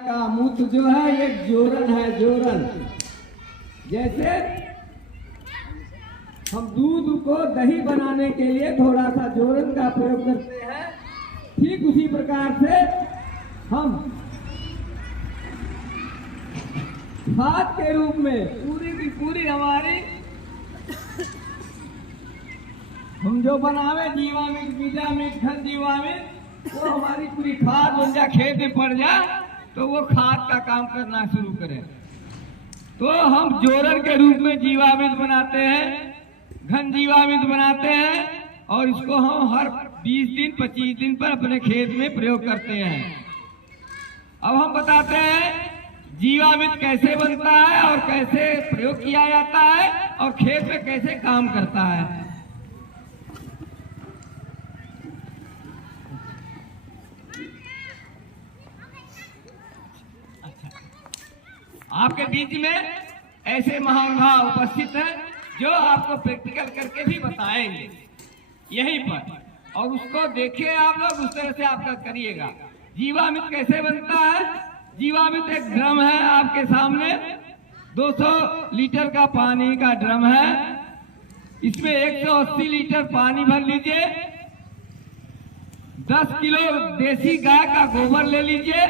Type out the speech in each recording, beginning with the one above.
का मूत्र जो है ये जोरन है, जोरन। जैसे हम दूध को दही बनाने के लिए थोड़ा सा जोरन का प्रयोग करते हैं, ठीक उसी प्रकार से हम खाद के रूप में पूरी की पूरी हमारी हम जो बनावे जीवामृत, बीजामृत, घन जीवामृत, वो हमारी पूरी खाद बन जा, खेत में पड़ जा तो वो खाद का काम करना शुरू करे। तो हम जोरन के रूप में जीवामृत बनाते हैं, घन जीवामृत बनाते हैं और इसको हम हर 20 दिन 25 दिन पर अपने खेत में प्रयोग करते हैं। अब हम बताते हैं जीवामृत कैसे बनता है और कैसे प्रयोग किया जाता है और खेत में कैसे काम करता है। आपके बीच में ऐसे महानुभाव उपस्थित हैं जो आपको प्रैक्टिकल करके भी बताएंगे यहीं पर, और उसको देखिए आप लोग, उस तरह से आपका करिएगा। जीवामृत कैसे बनता है? जीवामृत एक ड्रम है आपके सामने, 200 लीटर का पानी का ड्रम है। इसमें 180 लीटर पानी भर लीजिए, 10 किलो देसी गाय का गोबर ले लीजिए,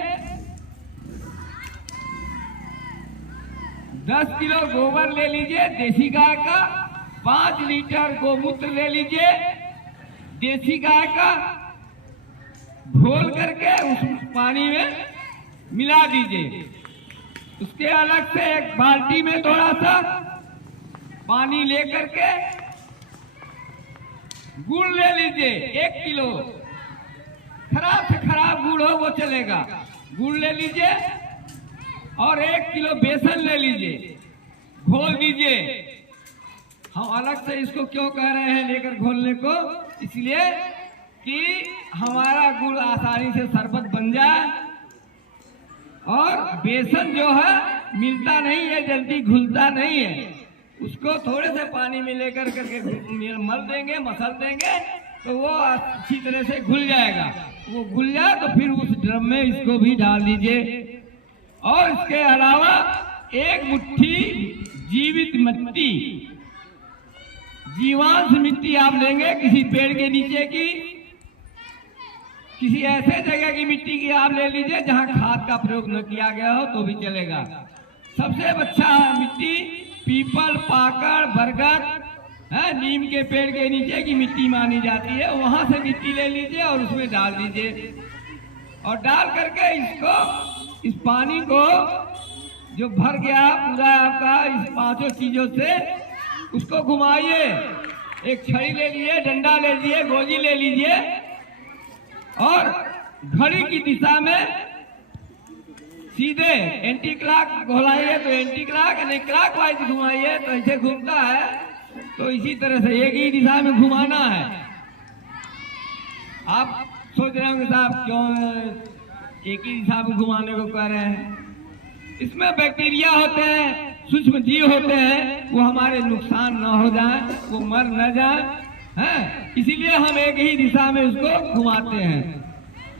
10 किलो गोबर ले लीजिए देसी गाय का, 5 लीटर गोमूत्र ले लीजिए देसी गाय का, घोल करके उस पानी में मिला दीजिए। उसके अलग से एक बाल्टी में थोड़ा सा पानी लेकर के गुड़ ले लीजिए, 1 किलो, खराब से खराब गुड़ हो वो चलेगा, गुड़ ले लीजिए और 1 किलो बेसन ले लीजिए, घोल दीजिए। हम अलग से इसको क्यों कह रहे हैं लेकर घोलने को? इसलिए कि हमारा गुड़ आसानी से शरबत बन जाए और बेसन जो है मिलता नहीं है, जल्दी घुलता नहीं है। उसको थोड़े से पानी में लेकर करके मल देंगे, मसल देंगे तो वो अच्छी तरह से घुल जाएगा। वो घुल जाए तो फिर उस ड्रम में इसको भी डाल दीजिए। और इसके अलावा 1 मुट्ठी जीवित मिट्टी, जीवांश मिट्टी आप लेंगे, किसी पेड़ के नीचे की, किसी ऐसे जगह की मिट्टी की आप ले लीजिए जहां खाद का प्रयोग न किया गया हो तो भी चलेगा। सबसे अच्छा मिट्टी पीपल, पाकड़, बरगद, नीम के पेड़ के नीचे की मिट्टी मानी जाती है, वहां से मिट्टी ले लीजिए और उसमें डाल दीजिए। और डाल करके इसको, इस पानी को जो भर गया पूरा आपका इस 5 चीजों से, उसको घुमाइए। एक छड़ी ले लीजिए, डंडा ले लीजिए, गोजी ले लीजिए और घड़ी की दिशा में सीधे एंटी क्लॉक घुमाइए तो एंटी क्लॉक, यानी क्लॉक वाइज घुमाइए तो ऐसे घूमता है। तो इसी तरह से एक ही दिशा में घुमाना है। आप सोच रहे होंगे साहब क्यों एक ही दिशा में घुमाने को कह रहे हैं? इसमें बैक्टीरिया होते हैं, सूक्ष्म जीव होते हैं, वो हमारे नुकसान न हो जाए, वो मर न जाए, हैं? इसीलिए हम एक ही दिशा में उसको घुमाते हैं।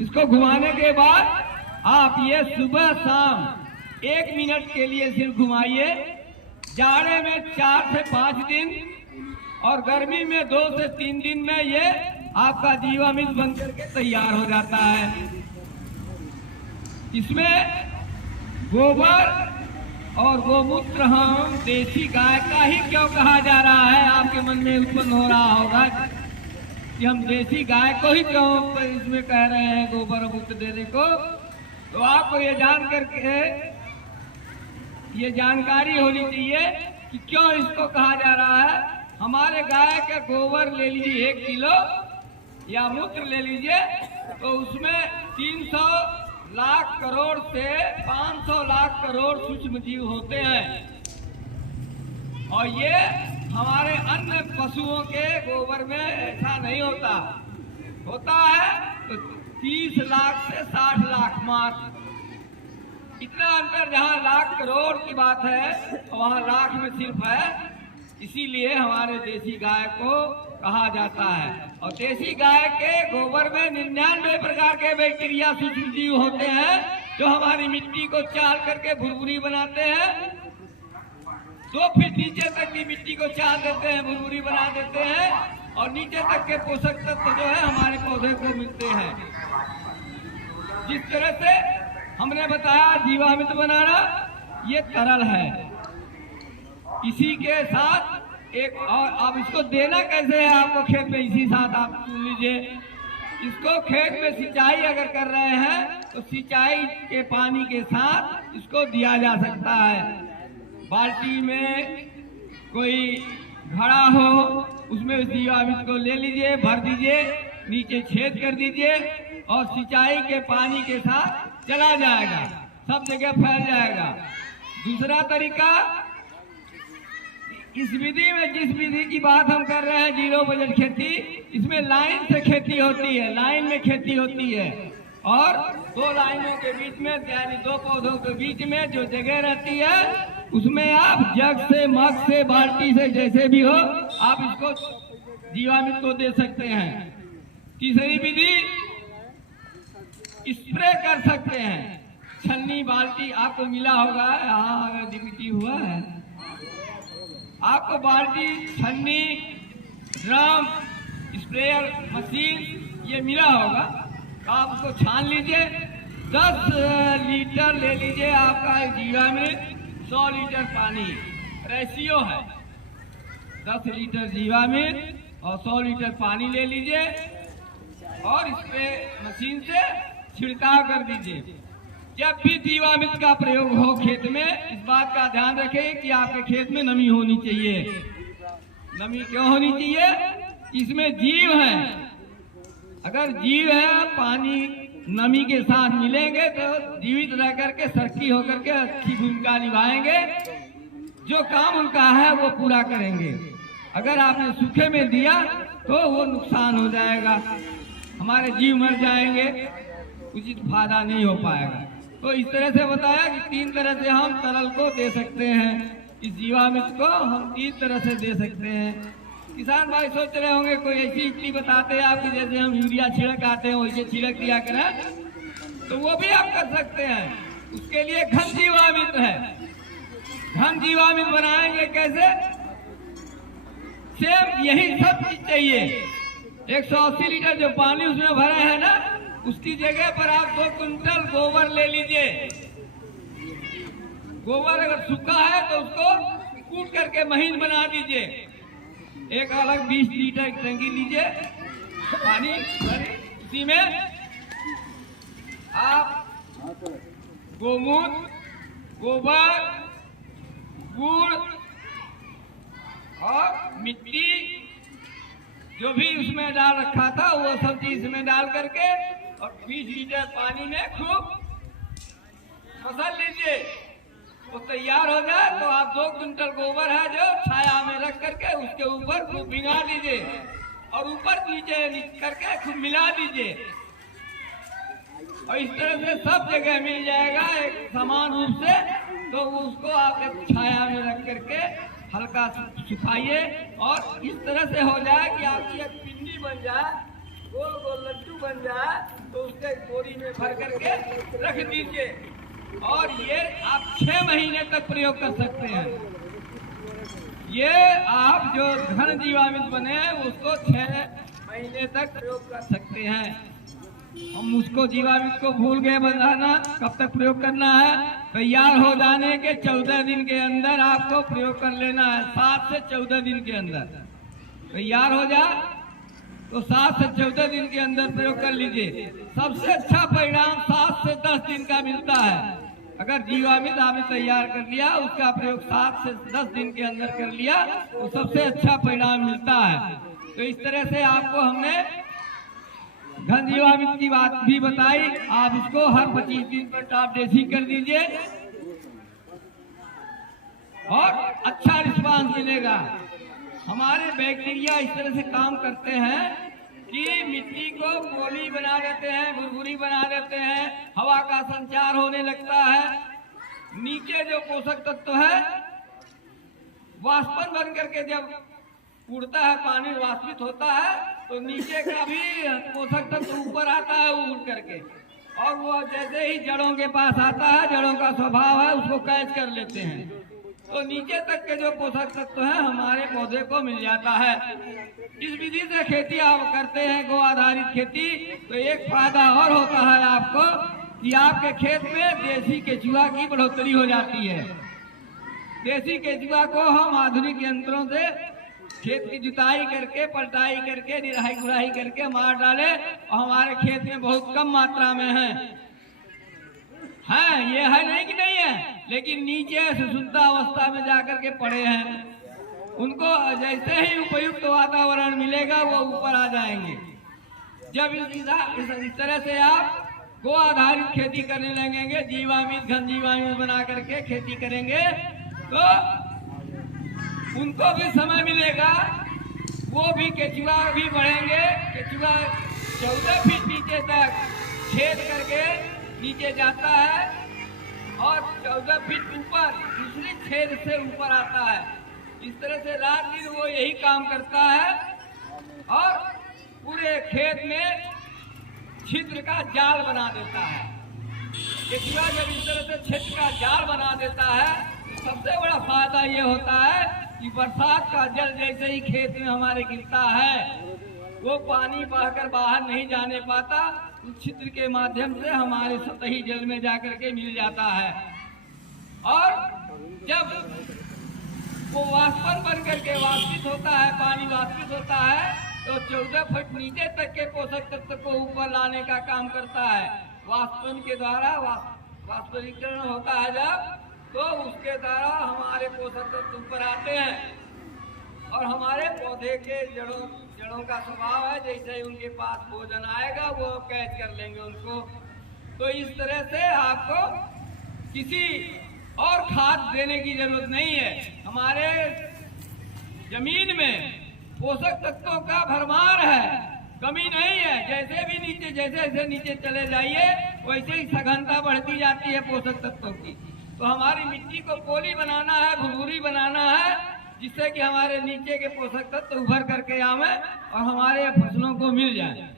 इसको घुमाने के बाद आप ये सुबह शाम 1 मिनट के लिए सिर्फ घुमाइए। जाड़े में 4 से 5 दिन और गर्मी में 2 से 3 दिन में ये आपका जीवामृत बन करके तैयार हो जाता है। इसमें गोबर और गोमूत्र हम देसी गाय का ही क्यों कहा जा रहा है? आपके मन में उत्पन्न हो रहा होगा कि हम देसी गाय को ही क्यों इसमें कह रहे हैं गोबर और मूत्र देने को। तो आपको ये जान करके ये जानकारी होनी चाहिए कि क्यों इसको कहा जा रहा है। हमारे गाय का गोबर ले लीजिए 1 किलो या मूत्र ले लीजिए तो उसमें 300 लाख करोड़ से 500 लाख करोड़ सूक्ष्म जीव होते हैं। और ये हमारे अन्य पशुओं के गोबर में ऐसा नहीं होता। होता है तो 30 लाख से 60 लाख मात्र, इतना अंतर। जहाँ लाख करोड़ की बात है वहाँ लाख में सिर्फ है। इसीलिए हमारे देसी गाय को कहा जाता है। और देसी गाय के गोबर में 99 प्रकार के बैक्टीरिया सूक्ष्म जीव होते हैं जो हमारी मिट्टी को चाल करके भुरभुरी बनाते हैं। 2 फीट नीचे तक की मिट्टी को चाल देते हैं, भुरभुरी बना देते हैं और नीचे तक के पोषक तत्व जो है हमारे पौधे को मिलते हैं। जिस तरह से हमने बताया जीवामृत बनाना ये तरल है। इसी के साथ एक और, अब इसको देना कैसे है आपको खेत में, इसी साथ आप सुन लीजिए। इसको खेत में सिंचाई अगर कर रहे हैं तो सिंचाई के पानी के साथ इसको दिया जा सकता है। बाल्टी में कोई घड़ा हो उसमें उस जीवामृत को ले लीजिए, भर दीजिए, नीचे छेद कर दीजिए और सिंचाई के पानी के साथ चला जाएगा, सब जगह फैल जाएगा। दूसरा तरीका, इस विधि में जिस विधि की बात हम कर रहे हैं जीरो बजट खेती, इसमें लाइन से खेती होती है, लाइन में खेती होती है और 2 लाइनों के बीच में यानी 2 पौधों के बीच में जो जगह रहती है उसमें आप जग से, मग से, बाल्टी से, जैसे भी हो आप इसको जीवामृत को दे सकते हैं। तीसरी विधि, स्प्रे कर सकते हैं। छन्नी बाल्टी आपको मिला होगा, हाँ अगर डीपीटी हुआ है आपको बाल्टी, छन्नी, ड्रम, स्प्रेयर मशीन ये मिला होगा, आप उसको छान लीजिए। 10 लीटर ले लीजिए आपका जीवामृत, 100 लीटर पानी रेशियो है। 10 लीटर जीवामृत और 100 लीटर पानी ले लीजिए और स्प्रे मशीन से छिड़काव कर दीजिए। जब भी जीवामृत का प्रयोग हो खेत में, इस बात का ध्यान रखें कि आपके खेत में नमी होनी चाहिए। नमी क्यों होनी चाहिए? इसमें जीव है, अगर जीव है पानी नमी के साथ मिलेंगे तो जीवित रह करके सरकी होकर के अच्छी भूमिका निभाएंगे, जो काम उनका है वो पूरा करेंगे। अगर आपने सूखे में दिया तो वो नुकसान हो जाएगा, हमारे जीव मर जाएंगे, उचित फायदा नहीं हो पाएगा। तो इस तरह से बताया कि 3 तरह से हम तरल को दे सकते हैं। इस जीवामृत को हम 3 तरह से दे सकते हैं। किसान भाई सोच रहे होंगे कोई ऐसी युक्ति बताते हैं आपकी, जैसे हम यूरिया छिड़क आते हैं वैसे छिड़क दिया करें, तो वो भी आप कर सकते हैं। उसके लिए घन जीवामृत है। घन जीवामृत बनाएंगे कैसे? सेम यही सब चीज चाहिए। 180 लीटर जो पानी उसमें भरा है ना, उसकी जगह पर आप 2 कुंटल गोबर ले लीजिए। गोबर अगर सूखा है तो उसको कूट करके महीन बना दीजिए। एक अलग 20 लीटर की टंकी लीजिए, पानी भरे, उसी में आप गोमूत्र, गोबर, गुड़ और मिट्टी जो भी उसमें डाल रखा था वो सब चीज इसमें डाल करके और 20 लीटर पानी में खूब फसल लीजिए। वो तैयार हो जाए तो आप 2 कुंटल गोबर है जो छाया में रख करके उसके ऊपर खूब भिंगा दीजिए और ऊपर नीचे करके खूब मिला दीजिए और इस तरह से सब जगह मिल जाएगा एक समान रूप से। तो उसको आप एक छाया में रख करके हल्का सुखाइए और इस तरह से हो जाए कि आपकी एक पिंडी बन जाए, गोल गोल लड्डू बन जाए, तो उसके बोरी में भर करके रख दीजिए और ये आप 6 महीने तक प्रयोग कर सकते हैं। ये आप जो घन जीवामृत बने उसको 6 महीने तक प्रयोग कर सकते हैं। हम उसको जीवामृत को भूल गए बताना कब तक प्रयोग करना है। तैयार हो जाने के 14 दिन के अंदर आपको प्रयोग कर लेना है। 7 से 14 दिन के अंदर तैयार हो जाए तो 7 से 14 दिन के अंदर प्रयोग कर लीजिए। सबसे अच्छा परिणाम 7 से 10 दिन का मिलता है। अगर जीवामृत आपने तैयार कर लिया, उसका प्रयोग 7 से 10 दिन के अंदर कर लिया तो सबसे अच्छा परिणाम मिलता है। तो इस तरह से आपको हमने घन जीवामृत की बात भी बताई। आप इसको हर 25 दिन पर टॉप ड्रेसिंग कर दीजिए और अच्छा रिस्पांस मिलेगा। हमारे बैक्टीरिया इस तरह से काम करते हैं कि मिट्टी को पोली बना देते हैं, भुरभुरी बना देते हैं, हवा का संचार होने लगता है, नीचे जो पोषक तत्व है वाष्पन बन करके जब उड़ता है, पानी वाष्पित होता है तो नीचे का भी पोषक तत्व ऊपर आता है उड़ करके। और वो जैसे ही जड़ों के पास आता है, जड़ों का स्वभाव है, उसको कैच कर लेते हैं, तो नीचे तक के जो पोषक तत्व है हमारे पौधे को मिल जाता है। इस विधि से खेती आप करते हैं, गो आधारित खेती, तो एक फायदा और होता है आपको कि आपके खेत में देसी केचुआ की बढ़ोतरी हो जाती है। देसी केचुआ को हम आधुनिक यंत्रों से खेत की जुताई करके, पलटाई करके, निराई गुड़ाई करके मार डाले और हमारे खेत में बहुत कम मात्रा में है। हाँ, ये है नहीं कि नहीं है, लेकिन नीचे सुसुप्त अवस्था में जाकर के पड़े हैं। उनको जैसे ही उपयुक्त वातावरण मिलेगा वो ऊपर आ जाएंगे। जब इस तरह से आप गो आधारित खेती करने लगेंगे, जीवामृत, घन जीवामृत बना करके खेती करेंगे, तो उनको भी समय मिलेगा, वो भी केचुआ भी बढ़ेंगे। केचुआ 14 फीट नीचे तक छेद करके नीचे जाता है और 14 फीट ऊपर दूसरी छेद से ऊपर आता है। इस तरह से रात दिन वो यही काम करता है और पूरे खेत में छिद्र का जाल बना देता है। केचुआ जब इस तरह से छिद्र का जाल बना देता है, तो सबसे बड़ा फायदा ये होता है कि बरसात का जल जैसे ही खेत में हमारे गिरता है, वो पानी बहकर बाहर नहीं जाने पाता, उस छिद्र के माध्यम से हमारे सतही जल में जाकर के मिल जाता है। और जब वो वाष्पन बन करके वाष्पित होता है, पानी वाष्पित होता है, तो 14 फुट नीचे तक के पोषक तत्व को ऊपर लाने का काम करता है। वाष्पन के द्वारा वाष्पीकरण होता है जब, तो उसके द्वारा हमारे पोषक तत्व ऊपर आते हैं और हमारे पौधे के जड़ों का स्वभाव है, जैसे उनके पास भोजन आएगा वो कैच कर लेंगे उनको। तो इस तरह से आपको किसी और खाद देने की जरूरत नहीं है। हमारे जमीन में पोषक तत्वों का भरमार है, कमी नहीं है। जैसे भी नीचे जैसे नीचे चले जाइए वैसे ही सघनता बढ़ती जाती है पोषक तत्वों की। तो हमारी मिट्टी को पोली बनाना है, भुरभुरी बनाना है, जिससे कि हमारे नीचे के पोषक तत्व उभर करके आवे और हमारे फसलों को मिल जाए।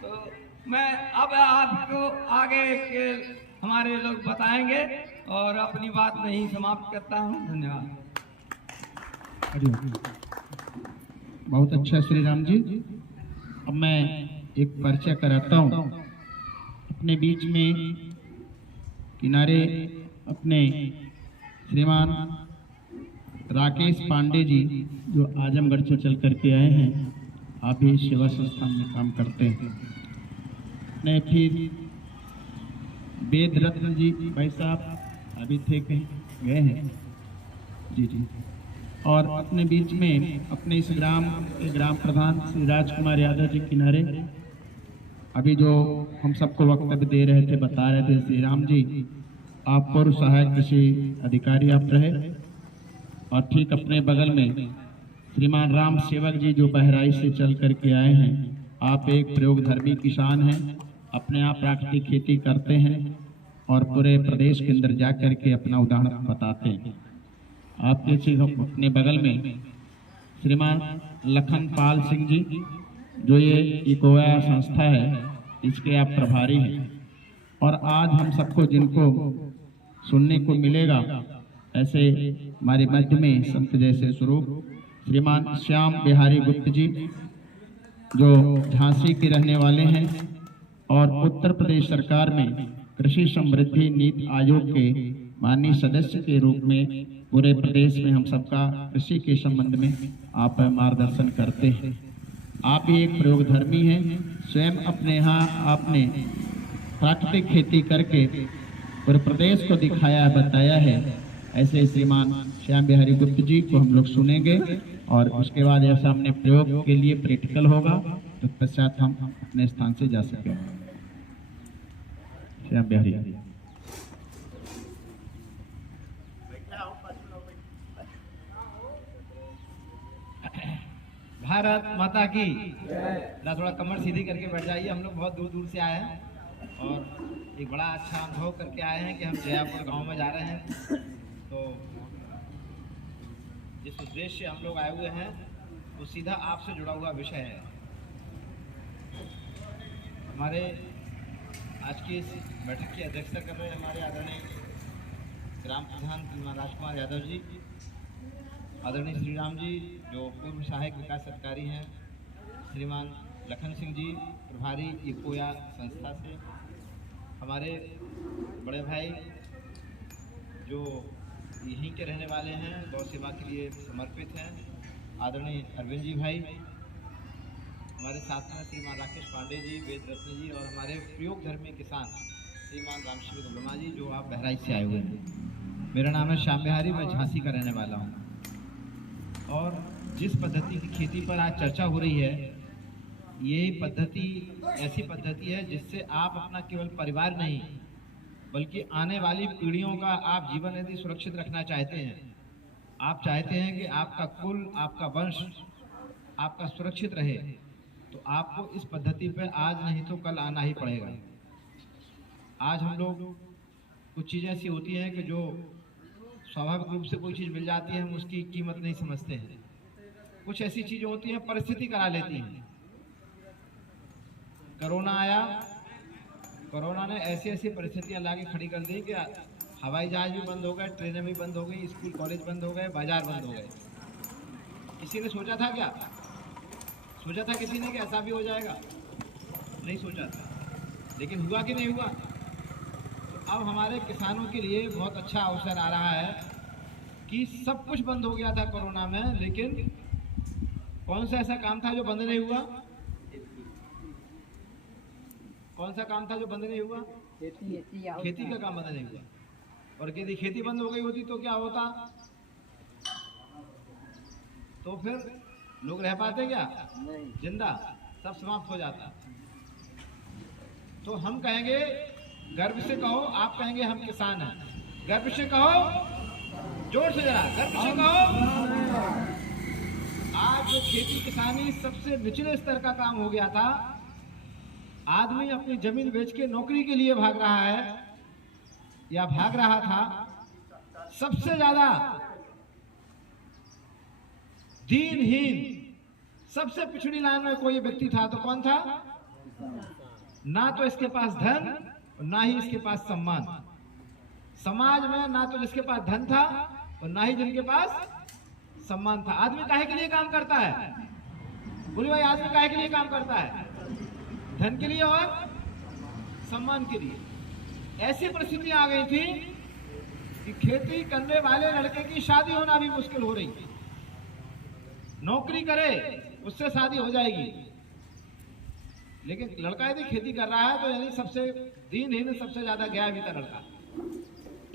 तो मैं अब आपको आगे के हमारे लोग बताएंगे और अपनी बात नहीं समाप्त करता हूँ। धन्यवाद। बहुत अच्छा श्री राम जी। अब मैं एक परिचय कराता हूँ। अपने बीच में किनारे अपने श्रीमान राकेश पांडे जी, जो आजमगढ़ से चल करके आए हैं, आप भी सेवा संस्थान में काम करते हैं। ने फिर वेद रत्न जी भाई साहब अभी थे कहीं गए हैं जी जी। और अपने बीच में अपने इस ग्राम के ग्राम प्रधान श्री राजकुमार यादव जी किनारे अभी जो हम सबको वक्तव्य दे रहे थे, बता रहे थे श्री राम जी, आप पूर्व सहायक कृषि अधिकारी आप रहे। और ठीक अपने बगल में श्रीमान राम सेवक जी जो बहराइच से चल करके आए हैं। आप एक प्रयोगधर्मी किसान हैं, अपने आप प्राकृतिक खेती करते हैं और पूरे प्रदेश के अंदर जा करके अपना उदाहरण बताते हैं। आपके अपने बगल में श्रीमान लखन पाल सिंह जी, जो ये इकोया संस्था है, इसके आप प्रभारी हैं। और आज हम सबको जिनको सुनने को मिलेगा, ऐसे हमारे मध्य में संत जैसे स्वरूप श्रीमान श्याम बिहारी गुप्त जी, जो झांसी के रहने वाले हैं और उत्तर प्रदेश सरकार में कृषि समृद्धि नीति आयोग के माननीय सदस्य के रूप में पूरे प्रदेश में हम सबका कृषि के संबंध में आप मार्गदर्शन करते हैं। आप भी एक प्रयोगधर्मी हैं, स्वयं अपने यहाँ आपने प्राकृतिक खेती करके पूरे प्रदेश को दिखाया बताया है। ऐसे श्रीमान श्याम बिहारी गुप्त जी को हम लोग सुनेंगे और उसके बाद ऐसा हमने प्रयोग के लिए प्रैक्टिकल होगा, तो पश्चात हम अपने स्थान से जा सकें। श्याम बिहारी। भारत माता की। थोड़ा कमर सीधी करके बैठ जाइए। हम लोग बहुत दूर दूर से आए हैं और एक बड़ा अच्छा अनुभव करके आए हैं कि हम जयापुर गांव में जा रहे हैं। तो जिस उद्देश्य से हम लोग आए हुए हैं वो सीधा आपसे जुड़ा हुआ विषय है। हमारे आज की इस बैठक की अध्यक्षता कर रहे हैं हमारे आदरणीय ग्राम प्रधान श्रीमान राजकुमार यादव जी, आदरणीय श्रीराम जी जो पूर्व सहायक विकास अधिकारी हैं, श्रीमान लखन सिंह जी प्रभारी इकोया संस्था से, हमारे बड़े भाई जो यहीं के रहने वाले हैं, गौ सेवा के लिए समर्पित हैं, आदरणीय अरविंद जी भाई, हमारे साथ में श्रीमान राकेश पांडे जी, वेद रत्न जी और हमारे प्रयोग धर्मी किसान श्रीमान रामशिव गुब्रमा जी जो आप बहराइच से आए हुए हैं। मेरा नाम है श्याम बिहारी, मैं झांसी का रहने वाला हूँ। और जिस पद्धति की खेती पर आज चर्चा हो रही है, ये पद्धति ऐसी पद्धति है जिससे आप अपना केवल परिवार नहीं बल्कि आने वाली पीढ़ियों का आप जीवन यदि सुरक्षित रखना चाहते हैं, आप चाहते हैं कि आपका कुल, आपका वंश आपका सुरक्षित रहे, तो आपको इस पद्धति पे आज नहीं तो कल आना ही पड़ेगा। आज हम लोग कुछ चीज़ें ऐसी होती हैं कि जो स्वाभाविक रूप से कोई चीज़ मिल जाती है हम उसकी कीमत नहीं समझते हैं। कुछ ऐसी चीज़ें होती हैं परिस्थिति करा लेती हैं। कोरोना आया, कोरोना ने ऐसी ऐसी परिस्थितियां लाके खड़ी कर दी कि हवाई जहाज भी बंद हो गए, ट्रेनें भी बंद हो गई, स्कूल कॉलेज बंद हो गए, बाजार बंद हो गए। किसी ने सोचा था क्या? सोचा था किसी ने कि ऐसा भी हो जाएगा? नहीं सोचा था, लेकिन हुआ कि नहीं हुआ? तो अब हमारे किसानों के लिए बहुत अच्छा अवसर आ रहा है कि सब कुछ बंद हो गया था कोरोना में, लेकिन कौन सा ऐसा काम था जो बंद नहीं हुआ? कौन सा काम था जो बंद नहीं हुआ? खेती का काम बंद नहीं हुआ। और यदि खेती बंद हो गई होती तो क्या होता? तो फिर लोग रह पाते क्या? जिंदा, सब समाप्त हो जाता। तो हम कहेंगे, गर्व से कहो, आप कहेंगे हम किसान हैं, गर्व से कहो, जोर से जरा गर्व से कहो। आज जो खेती किसानी सबसे निचले स्तर का काम हो गया था, आदमी अपनी जमीन बेच के नौकरी के लिए भाग रहा है या भाग रहा था। सबसे ज्यादा दीनहीन, सबसे पिछड़ी लाइन में कोई व्यक्ति था तो कौन था? ना तो इसके पास धन ना ही इसके पास सम्मान। समाज में ना तो जिसके पास धन था और ना ही जिनके पास सम्मान था। आदमी काहे के लिए काम करता है? बोले भाई, आदमी काहे के लिए काम करता है? धन के लिए और सम्मान के लिए। ऐसी परिस्थिति आ गई थी कि खेती करने वाले लड़के की शादी होना भी मुश्किल हो रही थी। नौकरी करे उससे शादी हो जाएगी, लेकिन लड़का यदि खेती कर रहा है तो यानी सबसे दीनहीन, सबसे ज्यादा गया भी था लड़का।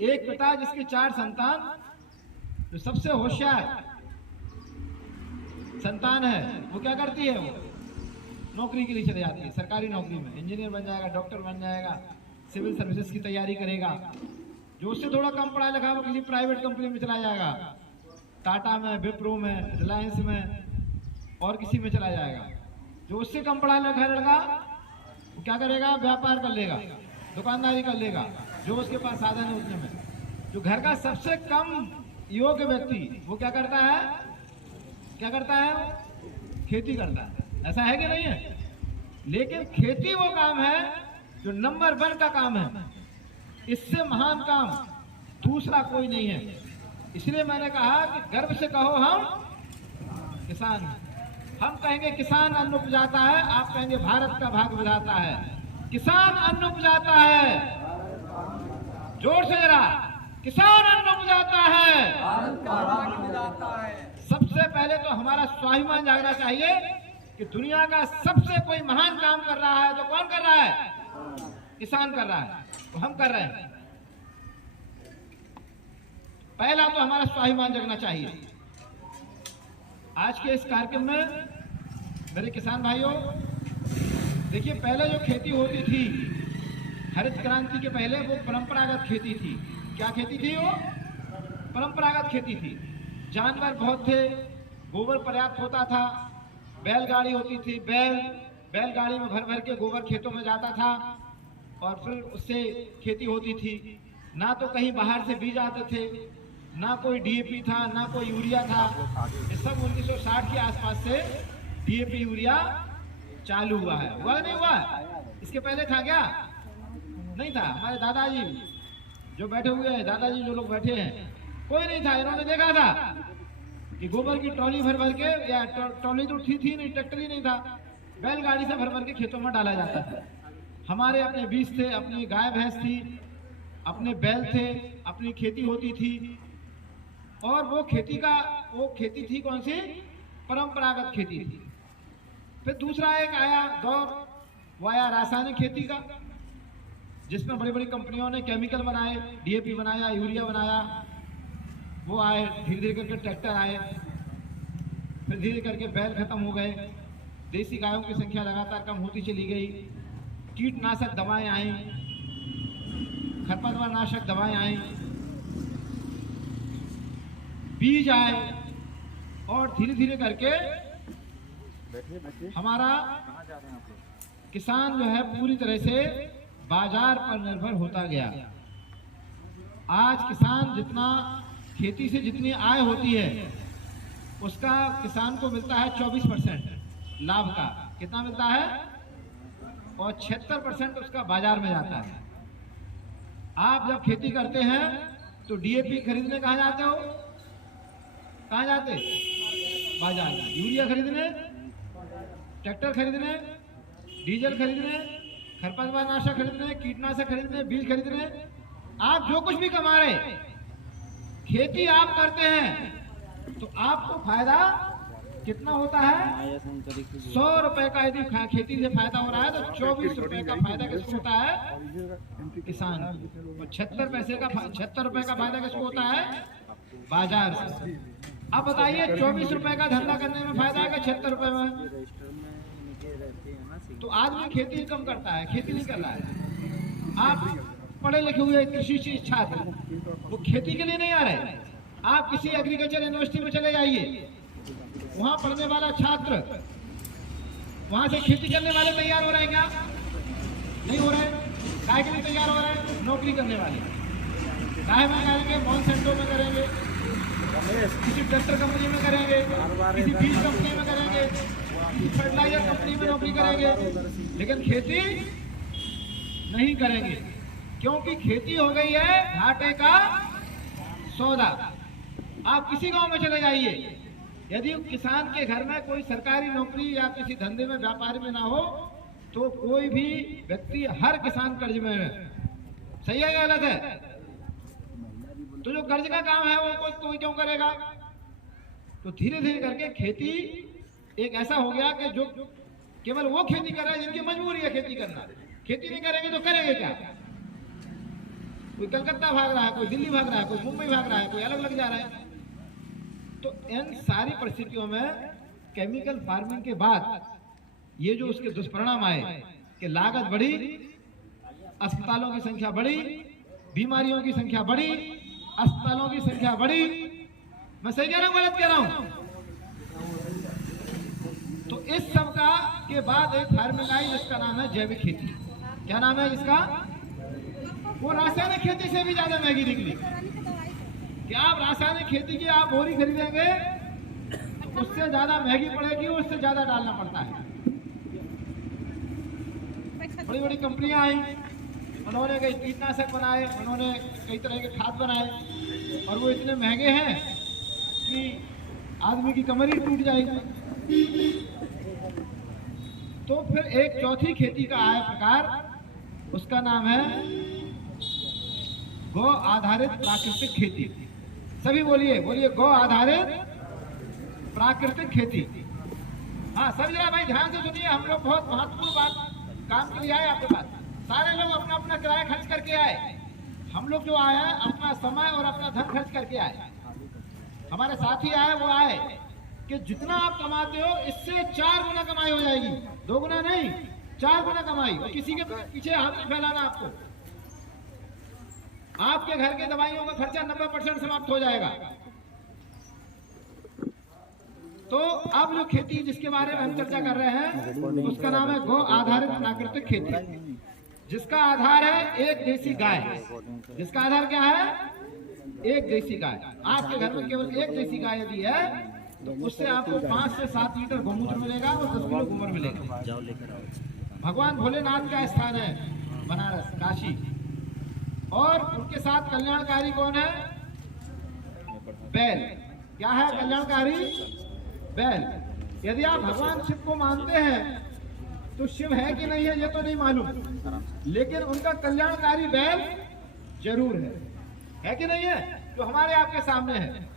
एक पिता जिसके 4 संतान, जो सबसे होशियार संतान है, वो क्या करती है? वो नौकरी के लिए चले जाती है, सरकारी नौकरी में इंजीनियर बन जाएगा, डॉक्टर बन जाएगा, सिविल सर्विसेज की तैयारी करेगा। जो उससे थोड़ा कम पढ़ा लिखा वो किसी प्राइवेट कंपनी में चला जाएगा, टाटा में, विप्रो में, रिलायंस में और किसी में चला जाएगा। जो उससे कम पढ़ा लिखा लड़का वो क्या करेगा? व्यापार कर लेगा, दुकानदारी कर लेगा, जो उसके पास साधन है उतने में। जो घर का सबसे कम योग्य व्यक्ति वो क्या करता है? क्या करता है? खेती करता है। ऐसा है कि नहीं है? लेकिन खेती वो काम है जो नंबर 1 का काम है। इससे महान काम दूसरा कोई नहीं है। इसलिए मैंने कहा कि गर्व से कहो हम किसान हैं। हम कहेंगे किसान अन्न उपजाता है, आप कहेंगे भारत का भाग्य विधाता है। किसान अन्न उपजाता है, जोर से जरा, किसान अन्न उपजाता है, भारत का भाग्य विधाता है। सबसे पहले तो हमारा स्वाभिमान जागना चाहिए कि दुनिया का सबसे कोई महान काम कर रहा है तो कौन कर रहा है? किसान कर रहा है, तो हम कर रहे हैं। पहला तो हमारा स्वाभिमान जगना चाहिए। आज के इस कार्यक्रम में मेरे किसान भाइयों, देखिए, पहले जो खेती होती थी हरित क्रांति के पहले, वो परंपरागत खेती थी। क्या खेती थी? वो परंपरागत खेती थी। जानवर बहुत थे, गोबर पर्याप्त होता था, बैलगाड़ी होती थी, बैलगाड़ी में भर भर के गोबर खेतों में जाता था और फिर उससे खेती होती थी। ना तो कहीं बाहर से बीज आते थे, ना कोई डीएपी था, ना कोई यूरिया था। ये सब 1960 के आसपास से डीएपी यूरिया चालू हुआ है। हुआ नहीं हुआ? इसके पहले था क्या? नहीं था। हमारे दादाजी जो बैठे हुए हैं, दादाजी जो लोग बैठे हैं, कोई नहीं था। इन्होंने देखा था कि गोबर की ट्रॉली भर भर के, या ट्रॉली तो थी नहीं, ट्रैक्टर ही नहीं था, बैलगाड़ी से भर भर के खेतों में डाला जाता था। हमारे अपने बीज थे, अपनी गाय भैंस थी, अपने बैल थे, अपनी खेती होती थी। और वो खेती थी कौन सी? परंपरागत खेती थी। फिर दूसरा एक आया दौर, वो आया रासायनिक खेती का, जिसमें बड़ी बड़ी कंपनियों ने केमिकल बनाए, डीएपी बनाया, यूरिया बनाया, वो आए। धीरे धीरे करके ट्रैक्टर आए, फिर धीरे करके बैल खत्म हो गए, देसी गायों की संख्या लगातार कम होती चली गई, कीटनाशक दवाएं आई, खरपतवार नाशक दवाएं आई, बीज आए, और धीरे धीरे करके हमारा किसान जो है पूरी तरह से बाजार पर निर्भर होता गया। आज किसान जितना खेती से जितनी आय होती है, उसका किसान को मिलता है 24% लाभ का। कितना मिलता है? और 76% उसका बाजार में जाता है। आप जब खेती करते हैं तो डीएपी खरीदने कहाँ जाते हो? कहाँ जाते? बाजार में। यूरिया खरीदने, ट्रैक्टर खरीदने, डीजल खरीदने, खरपतवार नाशक खरीदने, कीटनाशक खरीदने, बीज खरीदने। आप जो कुछ भी कमा रहे, खेती आप करते हैं तो आपको फायदा कितना होता है? 100 रुपए का यदि खेती से फायदा हो रहा है तो 24 रुपए का फायदा किसको होता है? किसान। और 76 रुपए का फायदा किसको होता है? बाजार से। अब बताइए 24 रुपए का धंधा करने में फायदा है 76 रुपए में? तो आदमी खेती कम करता है, खेती नहीं कर रहा है। आप पढ़े लिखे हुए कृषि छात्र, वो खेती के लिए नहीं आ रहे। आप किसी एग्रीकल्चर यूनिवर्सिटी में चले जाइए, वहां पढ़ने वाला छात्र, वहां से खेती करने वाले तैयार हो रहे हैं क्या? नहीं हो रहे। काहे के लिए तैयार हो रहे हैं? नौकरी करने वाले। काहे में करेंगे? मॉन्सेंटो में करेंगे, किसी ट्रैक्टर कंपनी में करेंगे, किसी बीज कंपनी में करेंगे, फर्टिलाइजर कंपनी में नौकरी करेंगे, लेकिन खेती नहीं करेंगे। क्योंकि खेती हो गई है घाटे का सौदा। आप किसी गांव में चले जाइए, यदि किसान के घर में कोई सरकारी नौकरी या किसी धंधे में, व्यापार में ना हो, तो कोई भी व्यक्ति, हर किसान कर्ज में है। सही है या गलत है? तो जो कर्ज का काम है वो कोई क्यों करेगा? तो धीरे धीरे करके खेती एक ऐसा हो गया कि जो केवल वो खेती कर रहा है जिनकी मजबूरी है खेती करना। खेती नहीं करेंगे तो करेंगे क्या? कोई कलकत्ता भाग रहा है, कोई दिल्ली भाग रहा है, कोई मुंबई भाग रहा है, कोई अलग अलग जा रहा है। तो इन सारी परिस्थितियों में केमिकल फार्मिंग के बाद ये जो उसके दुष्परिणाम आए कि लागत बढ़ी, अस्पतालों की संख्या बढ़ी, बीमारियों की संख्या बढ़ी, अस्पतालों की संख्या बढ़ी। मैं सही कह रहा हूं, गलत कह रहा हूं? तो इस सब का के बाद एक फार्मिंग आई जिसका नाम है जैविक खेती। क्या नाम है इसका? वो रासायनिक खेती से भी ज्यादा महंगी निकली। क्या आप रासायनिक खेती की आप बोरी खरीदेंगे तो उससे ज्यादा महंगी पड़ेगी, उससे ज्यादा डालना पड़ता है। बड़ी बड़ी कंपनियां आई, उन्होंने कई कीटनाशक बनाए, उन्होंने कई तरह के खाद बनाए, और वो इतने महंगे हैं कि आदमी की कमर ही टूट जाएगी। तो फिर एक चौथी खेती का आया प्रकार, उसका नाम है गौ आधारित प्राकृतिक खेती। सभी बोलिए गौ आधारित प्राकृतिक खेती। हाँ सब जरा भाई ध्यान से सुनिए, हम लोग बहुत महत्वपूर्ण बात काम के लिए आए आपके पास। सारे लोग अपना अपना किराया खर्च करके आए। हम लोग जो आए हैं अपना समय और अपना धन खर्च करके आए। हमारे साथी आए, वो आए कि जितना आप कमाते हो इससे 4 गुना कमाई हो जाएगी। 2 गुना नहीं, 4 गुना कमाई। और किसी के पीछे हाथ नहीं फैलाना आपको। आपके घर के दवाइयों का खर्चा 90% समाप्त हो जाएगा। तो अब जो खेती जिसके बारे में हम चर्चा कर रहे हैं उसका नाम है गौ आधारित प्राकृतिक खेती, जिसका आधार है एक देसी गाय। जिसका आधार क्या है? एक देसी गाय। आपके घर में केवल एक देसी गाय यदि है तो उससे आपको 5 से 7 लीटर गोमूत्र मिलेगा और 10 किलो गोबर मिलेगा। भगवान भोलेनाथ का स्थान है, बनारस, काशी। और उनके साथ कल्याणकारी कौन है? बैल। क्या है कल्याणकारी? बैल। यदि आप भगवान शिव को मानते हैं तो शिव है कि नहीं है ये तो नहीं मालूम, लेकिन उनका कल्याणकारी बैल जरूर है कि नहीं है? जो हमारे आपके सामने है।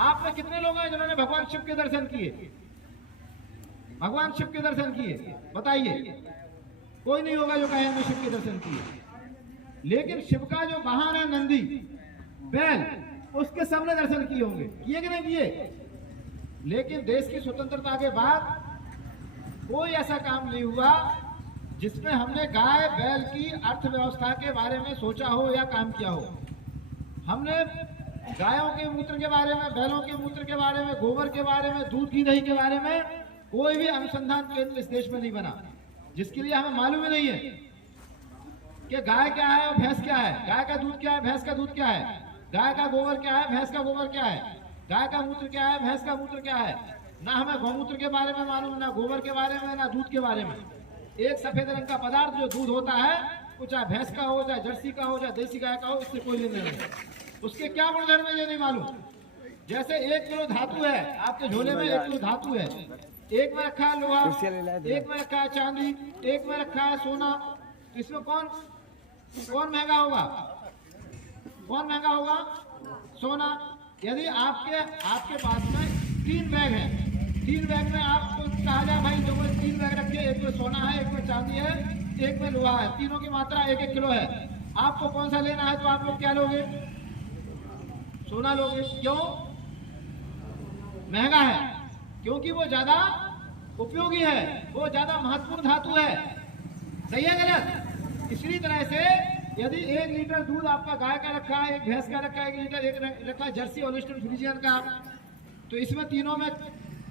आप में कितने लोग हैं जिन्होंने भगवान शिव के दर्शन किए? भगवान शिव के दर्शन किए बताइए। कोई नहीं होगा जो कहे हमने शिव के दर्शन किए। लेकिन शिव का जो वाहन है नंदी, बैल, उसके सबने दर्शन किए होंगे, किए कि नहीं किए? लेकिन देश की स्वतंत्रता के बाद कोई ऐसा काम नहीं हुआ जिसमें हमने गाय बैल की अर्थव्यवस्था के बारे में सोचा हो या काम किया हो। हमने गायों के मूत्र के बारे में, बैलों के मूत्र के बारे में, गोबर के बारे में, दूध की दही के बारे में कोई भी अनुसंधान केंद्र इस देश में नहीं बना, जिसके लिए हमें मालूम ही नहीं है कि गाय क्या है और भैंस क्या है, गाय का दूध क्या है, भैंस का दूध क्या है, गाय का गोबर क्या है, भैंस का गोबर क्या है, गाय का मूत्र क्या है, भैंस का मूत्र क्या है। ना हमें गौमूत्र के बारे में मालूम, ना गोबर के बारे में, ना दूध के बारे में। एक सफेद रंग का पदार्थ जो दूध होता है, वो चाहे भैंस का हो, चाहे जर्सी का हो, चाहे देसी गाय का हो, इससे कोई लेना नहीं। उसके क्या गुणधर्म है ये नहीं मालूम। जैसे 1 किलो धातु है आपके झोले में, 1 किलो धातु है, एक में रखा है लोहा, एक में रखा है चांदी, एक में रखा है सोना। तो इसमें कौन महंगा होगा? कौन महंगा होगा? सोना। यदि आपके पास में 3 बैग है, 3 बैग में आपको कहा जाए भाई जो 3 बैग रखिए, एक में सोना है, एक में चांदी है, एक में लोहा है, तीनों की मात्रा 1-1 किलो है। आपको कौन सा लेना है? तो आप लोग क्या लोगे? सोना लोगे। क्यों? महंगा है, क्योंकि वो ज्यादा उपयोगी है, वो ज्यादा महत्वपूर्ण धातु है। सही है गलत? इसी तरह से यदि 1 लीटर दूध आपका गाय का रखा है, एक भैंस का रखा है, 1 लीटर एक रखा है जर्सी होल्स्टीन फ्रीजियन का, तो इसमें तीनों में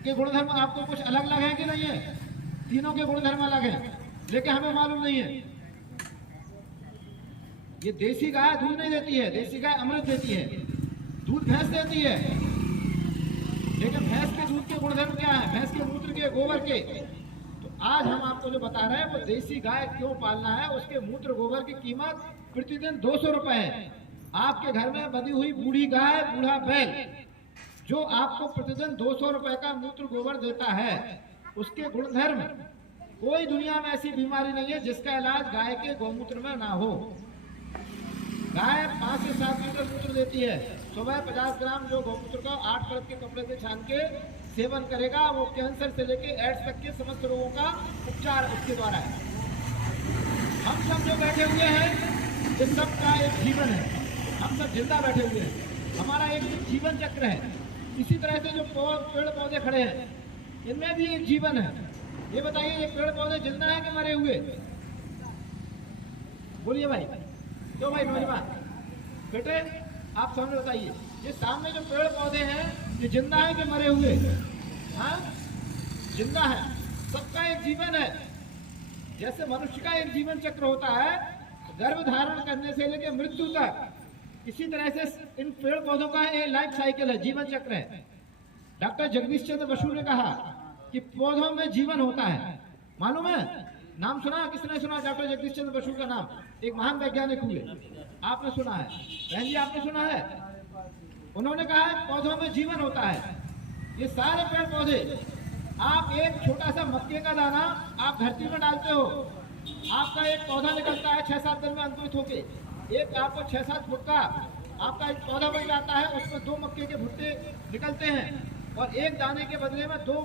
के गुणधर्म आपको कुछ अलग अलग है कि नहीं है? तीनों के गुणधर्म अलग है, लेकिन हमें मालूम नहीं है। ये देसी गाय दूध नहीं देती है, देसी गाय अमृत देती है, दूध भैंस देती है। लेकिन भैंस के दूध के गुणधर्म क्या है? भैंस के मूत्र के, गोबर के। तो आज हम आपको जो बता रहे हैं वो देसी गाय क्यों पालना है, उसके मूत्र गोबर की कीमत प्रतिदिन 200 रुपए है। आपके घर में बंधी हुई बूढ़ी गाय, बूढ़ा बैल जो आपको प्रतिदिन 200 रुपए का मूत्र गोबर देता है, उसके गुणधर्म, कोई दुनिया में ऐसी बीमारी नहीं है जिसका इलाज गाय के गौमूत्र में ना हो। गाय 5 से 7 लीटर मूत्र देती है। सुबह 50 ग्राम जो गौमूत्र का 8 परत के कपड़े से छान के सेवन करेगा, वो कैंसर से लेके एड्स तक के समस्त रोगों का उपचार उसके द्वारा है। हम सब जो बैठे हुए हैं, ये सब का एक जीवन है, हम सब जिंदा बैठे हुए हैं, हमारा एक जीवन चक्र है। इसी तरह से जो पेड़ पौधे खड़े हैं, इनमें भी एक जीवन है। ये बताइए, ये पेड़ पौधे जिंदा है कि मरे हुए? बोलिए भाई, क्यों भाई नौजवान बेटे, आप सामने बताइए, ये सामने जो पेड़ पौधे हैं ये जिंदा है कि मरे हुए? हाँ, जिंदा है। सबका एक जीवन है। जैसे मनुष्य का एक जीवन चक्र होता है, गर्भ धारण करने से लेकर मृत्यु तक, इसी तरह से इन पेड़ पौधों का एक लाइफ साइकिल है, जीवन चक्र है। डॉक्टर जगदीश चंद्र बसु ने कहा कि पौधों में जीवन होता है। मालूम है? नाम सुना? किसने सुना डॉक्टर जगदीश चंद्र बसु का नाम? एक महान वैज्ञानिक हुए, आपने सुना है? बहन जी आपने सुना है? उन्होंने कहा पौधों में जीवन होता है। ये सारे पेड़ पौधे, आप एक छोटा सा मक्के का दाना आप धरती में डालते हो, आपका एक पौधा निकलता है 6-7 दिन में अंकुरित होके। एक आपको 6-7 फुट का आपका एक पौधा बन जाता है, उसमें 2 मक्के के भुट्टे निकलते हैं, और एक दाने के बदले में 2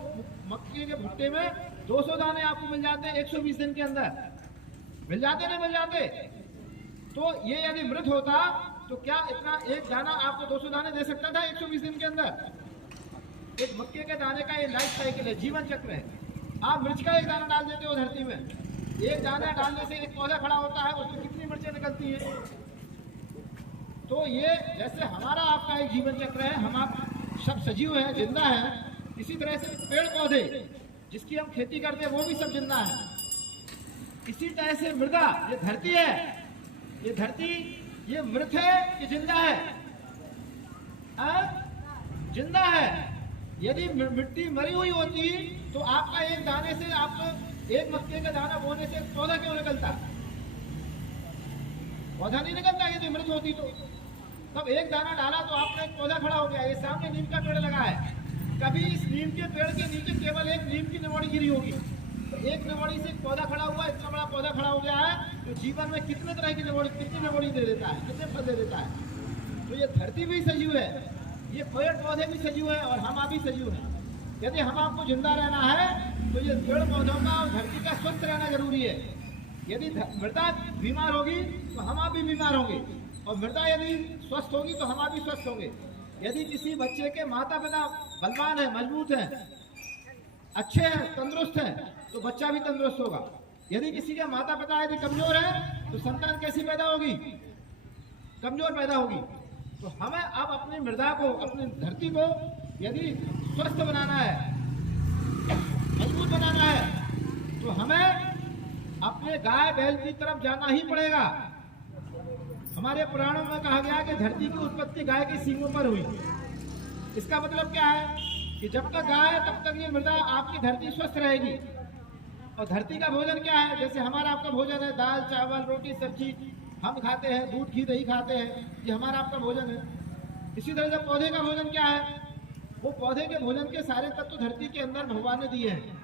मक्के के भुट्टे में 200 दाने आपको मिल जाते हैं 120 दिन के अंदर। मिल जाते नहीं मिल जाते? तो ये यदि मृत होता तो क्या इतना एक दाना आपको 200 दाने दे सकता था 120 दिन के अंदर? एक मक्के के दाने का ये लाइफ साइकिल है, जीवन चक्र है। आप मिर्च का एक दाना डाल देते हो धरती में, एक दाना डालने से एक पौधा खड़ा होता है, उसमें कितनी मिर्चें निकलती हैं। तो ये जैसे हमारा आपका एक जीवन चक्र है, हम आप सब सजीव हैं, जिंदा हैं। इसी तरह से पेड़ पौधे जिसकी हम खेती करते हैं वो भी सब जिंदा है। इसी तरह से मृदा, ये धरती है, ये धरती ये मृत है कि जिंदा है? जिंदा है। यदि मिट्टी मरी हुई होती तो आपका एक दाने से, आपको एक मक्के का दाना बोने से पौधा क्यों निकलता? पौधा नहीं निकलता ये तो मृत होती तो। तब एक दाना डाला तो आपने एक पौधा खड़ा हो गया। ये सामने नीम का पेड़ लगा है, कभी इस नीम के पेड़ के नीचे केवल एक नीम की निमोड़ी गिरी होगी, तो एक निमोड़ी से एक पौधा खड़ा हुआ, इतना बड़ा पौधा खड़ा हो गया है, तो जीवन में कितने तरह की निमोड़ी, कितनी निमोड़ी दे देता है, कितने फल दे देता है। तो ये धरती भी सजीव है, ये पेड़ पौधे भी सजीव है और हम भी सजीव हैं। यदि हम आपको जिंदा रहना है तो ये पेड़ पौधों का और धरती का स्वस्थ रहना जरूरी है। यदि मृदा बीमार होगी तो हम आप भी बीमार होंगे, और मृदा यदि स्वस्थ होगी तो हम आप भी स्वस्थ होंगे। यदि किसी बच्चे के माता पिता बलवान है, मजबूत हैं, अच्छे हैं, तंदुरुस्त हैं, तो बच्चा भी तंदुरुस्त होगा। यदि किसी के माता पिता यदि कमजोर है तो संतान कैसी पैदा होगी? कमजोर पैदा होगी। तो हमें अब अपनी मृदा को, अपनी धरती को यदि स्वस्थ बनाना है, मजबूत बनाना है, तो हमें अपने गाय बैल की तरफ जाना ही पड़ेगा। हमारे पुराणों में कहा गया कि धरती की उत्पत्ति गाय के सींगों पर हुई। इसका मतलब क्या है कि जब तक गाय है तब तक ये मृदा, आपकी धरती स्वस्थ रहेगी। और धरती का भोजन क्या है? जैसे हमारा आपका भोजन है दाल चावल रोटी सब्जी, हम खाते हैं, दूध घी दही खाते हैं, ये हमारा आपका भोजन है। इसी तरह से पौधे का भोजन क्या है? वो पौधे के भोजन के सारे तत्व धरती के अंदर भगवान ने दिए हैं।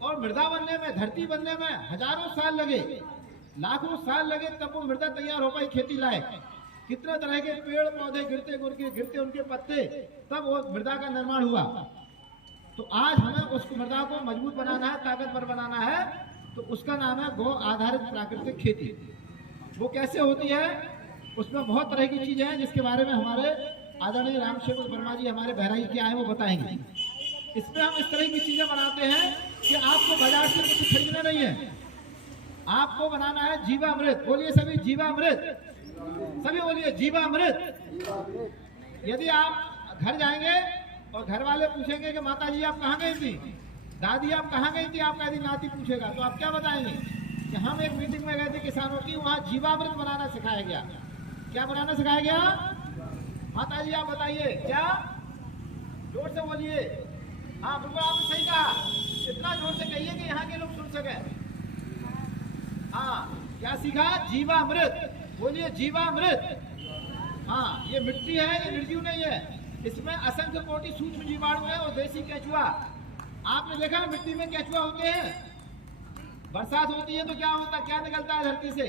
और मृदा बनने में, धरती बनने में हजारों साल लगे, लाखों साल लगे, तब वो मृदा तैयार हो पाई खेती लायक। कितने तरह के पेड़ पौधे गिरते उनके पत्ते, तब वो मृदा का निर्माण हुआ। तो आज हमें उस मृदा को मजबूत बनाना है, ताकतवर बनाना है, तो उसका नाम है गौ आधारित प्राकृतिक खेती। वो कैसे होती है? उसमें बहुत तरह की चीजें हैं जिसके बारे में हमारे आदरणीय रामशेखर वर्मा जी हमारे बहराइच के आए, वो बताएंगे। इसमें हम इस तरह की चीजें बनाते हैं कि आपको बाजार से कुछ खरीदना नहीं है, आपको बनाना है जीवामृत। बोलिए सभी जीवामृत, सभी बोलिए जीवामृत। यदि आप घर जाएंगे और घर वाले पूछेंगे कि माता जी आप कहाँ गई थी, दादी आप कहाँ गई थी, आपका यदि नाती पूछेगा तो आप क्या बताएंगे कि हम एक मीटिंग में गए थे किसानों की, वहाँ जीवामृत बनाना सिखाया गया। क्या बनाना सिखाया गया? माता जी आप बताइए क्या? जोर से बोलिए। हाँ बिल्कुल आपने सही कहा, इतना जोर से कहिए कि यहाँ के लोग सुन सके। हाँ क्या सीखा? जीवामृत। बोलिए जीवामृत। हाँ ये मिट्टी है, ये निर्जीव नहीं है, इसमें असंख्य कोटि सूक्ष्म जीवाणु है और देसी केचुआ। आपने देखा मिट्टी में केचुआ होते हैं, बरसात होती है तो क्या होता, क्या निकलता है धरती से?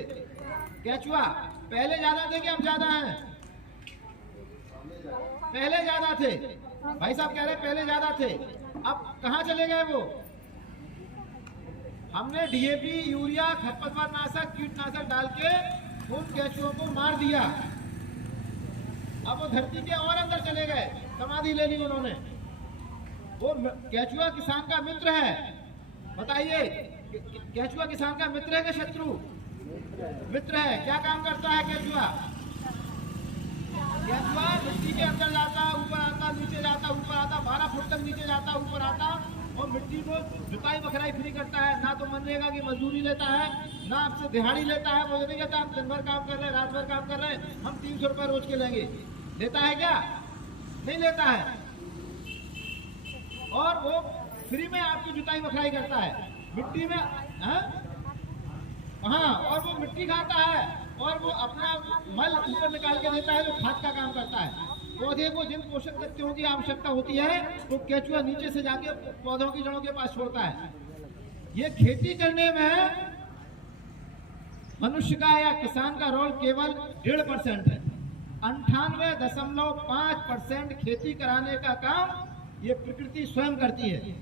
केचुआ। पहले ज्यादा थे कि अब ज्यादा हैं? पहले ज्यादा थे, भाई साहब कह रहे पहले ज्यादा थे, अब कहाँ चले गए वो? हमने डीएपी यूरिया खरपतवार नाशक कीटनाशक डाल के उन केचुओं को मार दिया। अब वो धरती के और अंदर चले गए, समाधि ले ली उन्होंने। वो केचुआ किसान का मित्र है। बताइए केचुआ किसान का मित्र है कि शत्रु? मित्र है। क्या काम करता है केचुआ? केचुआ मिट्टी के अंदर जाता, ऊपर आता, नीचे जाता, ऊपर आता, 12 फुट तक नीचे जाता, ऊपर आता, और मिट्टी को जुताई बखराई फ्री करता है। ना तो मनरेगा की मजदूरी लेता है, ना आपसे दिहाड़ी लेता है। वो नहीं कहता हम दिन भर काम कर रहे हैं, रात भर काम कर रहे हैं, हम 300 रुपये रोज के लेंगे। लेता है क्या? नहीं लेता है। और वो फ्री में आपकी जुताई बखराई करता है मिट्टी में। हाँ, और वो मिट्टी खाता है और वो अपना मल ऊपर निकाल के देता है, जो खाद का काम करता है। पौधे को जिन पोषक तत्वों की आवश्यकता होती है वो केचुआ नीचे से जाके पौधों की जड़ों के पास छोड़ता है। ये खेती करने में मनुष्य का या किसान का रोल केवल 1.5% है। 98.5% खेती कराने का काम ये प्रकृति स्वयं करती है।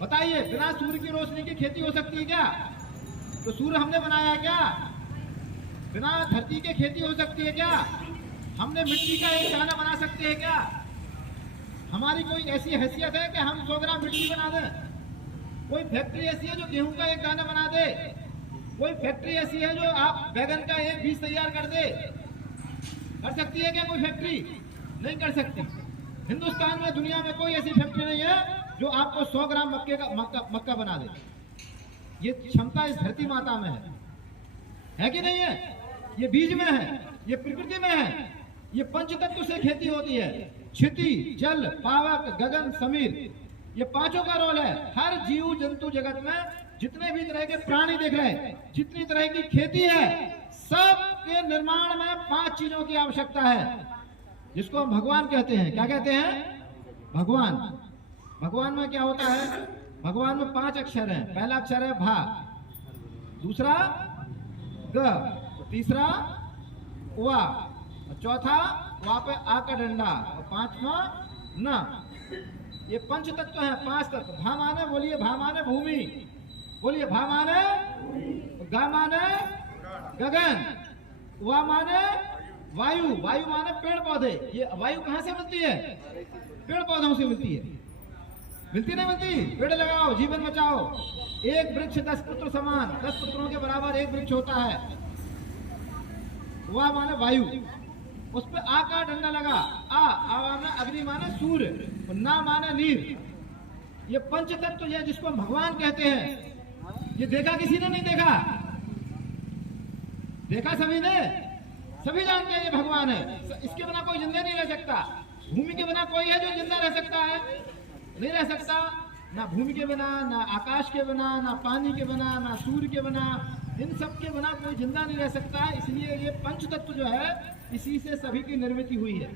बताइए बिना सूर्य की रोशनी की खेती हो सकती है क्या? तो सूर्य हमने बनाया क्या? बिना धरती के खेती हो सकती है क्या? हमने मिट्टी का एक दाना बना सकते हैं क्या? हमारी कोई ऐसी हैसियत है कि हम 100 ग्राम मिट्टी बना दें? कोई फैक्ट्री ऐसी है जो गेहूं का एक दाना बना दे? कोई फैक्ट्री ऐसी है जो आप बैगन का एक बीज तैयार कर दे? कर सकती है क्या कोई फैक्ट्री? नहीं कर सकती। हिंदुस्तान में, दुनिया में कोई ऐसी फैक्ट्री नहीं है जो आपको 100 ग्राम मक्का बना दे। ये क्षमता इस धरती माता में है कि नहीं है? ये बीज में है, ये प्रकृति में है। ये पंच तत्व से खेती होती है। क्षिति, जल, पावक, गगन, समीर, ये पांचों का रोल है। हर जीव जंतु जगत में जितने भी तरह के प्राणी देख रहे हैं, जितनी तरह की खेती है, सबके निर्माण में 5 चीजों की आवश्यकता है, जिसको हम भगवान कहते हैं। क्या कहते हैं? भगवान। भगवान में क्या होता है? भगवान में 5 अक्षर हैं। पहला अक्षर है भा, दूसरा ग, तीसरा वा, चौथा वहां पे आ का डंडा, और 5वां न। ये 5 तत्व हैं, 5 तत्व। भा माने, बोलिए भा माने भूमि, बोलिए भा माने, गा माने गगन, वा माने वायु, वायु माने पेड़ पौधे। ये वायु कहां से मिलती है? पेड़ पौधों से मिलती है। मिलती नहीं मिलती? पेड़ लगाओ, जीवन बचाओ। एक वृक्ष 10 पुत्र समान, 10 पुत्रों के बराबर एक वृक्ष होता है। वा माने वायु, उस पे आ का डंडा लगा। आ माने अग्नि माने सूर्य, और ना माने नीर। ये 5 तत्व है जिसको हम भगवान कहते हैं। ये देखा किसी ने? नहीं देखा। देखा सभी ने? सभी जानते हैं ये भगवान है। इसके बिना कोई जिंदा नहीं रह सकता। भूमि के बिना कोई है जो जिंदा रह सकता है? नहीं रह सकता। ना भूमि के बिना, ना आकाश के बिना, ना पानी के बिना, ना सूर्य के बिना, इन सब के बिना कोई जिंदा नहीं रह सकता। इसलिए ये 5 तत्व जो है, इसी से सभी की निर्मित हुई है।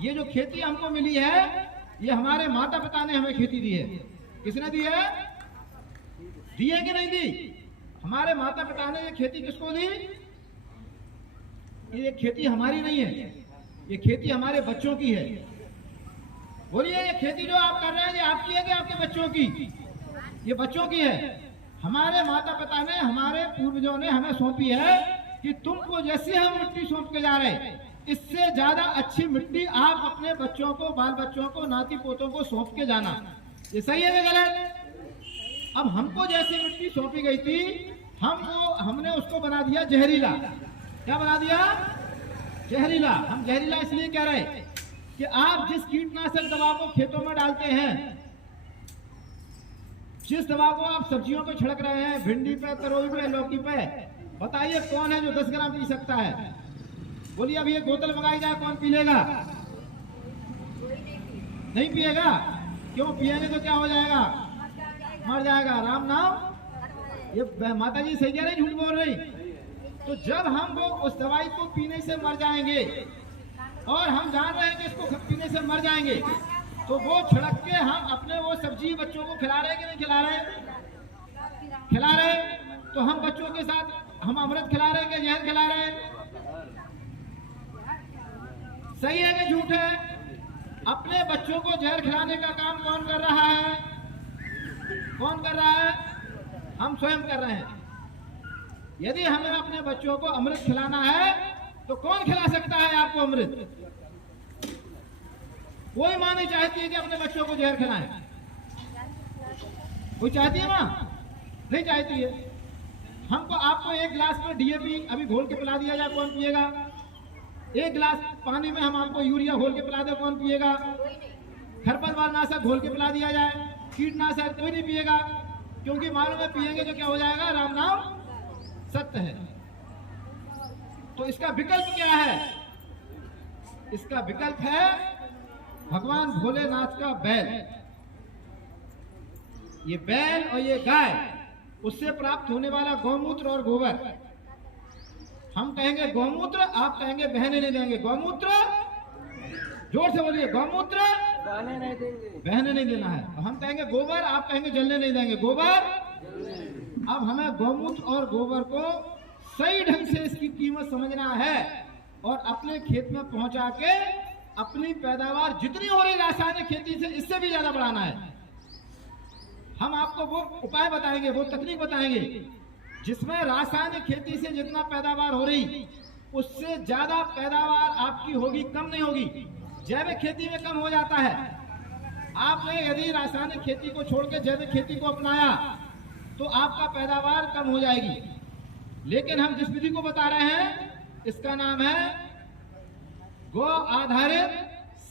ये जो खेती हमको मिली है, ये हमारे माता पिता ने हमें खेती दी है। किसने दी है? दी है कि नहीं दी? हमारे माता पिता ने ये खेती किसको दी? ये खेती हमारी नहीं है, ये खेती हमारे बच्चों की है। बोलिए, ये खेती जो आप कर रहे हैं, ये आपकी है कि आपके बच्चों की? ये बच्चों की है। हमारे माता पिता ने, हमारे पूर्वजों ने हमें सौंपी है कि तुमको जैसे हम मिट्टी सौंप के जा रहे, इससे ज्यादा अच्छी मिट्टी आप अपने बच्चों को, बाल बच्चों को, नाती पोतों को सौंप के जाना। ये सही है या गलत? अब हमको जैसी मिट्टी सौंपी गई थी, हमने उसको बना दिया जहरीला। क्या बना दिया? जहरीला। हम जहरीला इसलिए कह रहे कि आप जिस कीटनाशक दवा को खेतों में डालते हैं, जिस दवा को आप सब्जियों पे छिड़क रहे हैं, भिंडी पे, तरोई पे, लौकी पे, बताइए कौन है जो 10 ग्राम पी सकता है? बोलिए, अब ये बोतल मंगाई जाए, कौन पी लेगा? नहीं पिएगा। क्यों? पिएंगे तो क्या हो जाएगा? मर जाएगा। राम नाम। ये माता जी सही कह रही, झूठ बोल रही? तो जब हम वो उस दवाई को पीने से मर जाएंगे, और हम जान रहे हैं कि इसको पीने से मर जाएंगे, तो वो छिड़क के हम अपने वो सब्जी बच्चों को खिला रहे कि नहीं खिला रहे? खिला रहे। तो हम बच्चों के साथ हम अमृत खिला रहे कि जहर खिला रहे? सही है कि झूठ है? अपने बच्चों को जहर खिलाने का काम कौन कर रहा है? कौन कर रहा है? हम स्वयं कर रहे हैं। यदि हमें अपने बच्चों को अमृत खिलाना है, तो कौन खिला सकता है आपको अमृत? कोई मां नहीं चाहती है कि अपने बच्चों को जहर खिलाएं। कोई चाहती है मां? नहीं चाहती है। हमको आपको एक गिलास में डीएपी अभी घोल के पिला दिया जाए, कौन पिएगा? एक गिलास पानी में हम आपको यूरिया घोल के पिला दे, कौन पिएगा? खरपतवार नाशक घोल के पिला दिया जाए, कीटनाशक, कोई नहीं पिएगा। क्योंकि मालूम है पिएंगे तो क्या हो जाएगा? राम नाम सत्य है। तो इसका विकल्प क्या है? इसका विकल्प है भगवान भोलेनाथ का बैल। ये बैल और ये गाय, उससे प्राप्त होने वाला गौमूत्र और गोबर। हम कहेंगे गौमूत्र, आप कहेंगे बहने नहीं देंगे। गौमूत्र, जोर से बोलिए, गौमूत्र बहने नहीं देंगे, बहने नहीं देना है। हम कहेंगे गोबर, आप कहेंगे जलने नहीं देंगे। गोबर। अब हमें गौमूत्र और गोबर को सही ढंग से इसकी कीमत समझना है, और अपने खेत में पहुंचा के अपनी पैदावार जितनी हो रही रासायनिक खेती से, इससे भी ज्यादा बढ़ाना है। हम आपको वो उपाय बताएंगे, वो तकनीक बताएंगे जिसमें रासायनिक खेती से जितना पैदावार हो रही, उससे ज्यादा पैदावार आपकी होगी, कम नहीं होगी। जैविक खेती में कम हो जाता है। आपने यदि रासायनिक खेती को छोड़ के जैविक खेती को अपनाया, तो आपका पैदावार कम हो जाएगी। लेकिन हम जिस विधि को बता रहे हैं, इसका नाम है गो आधारित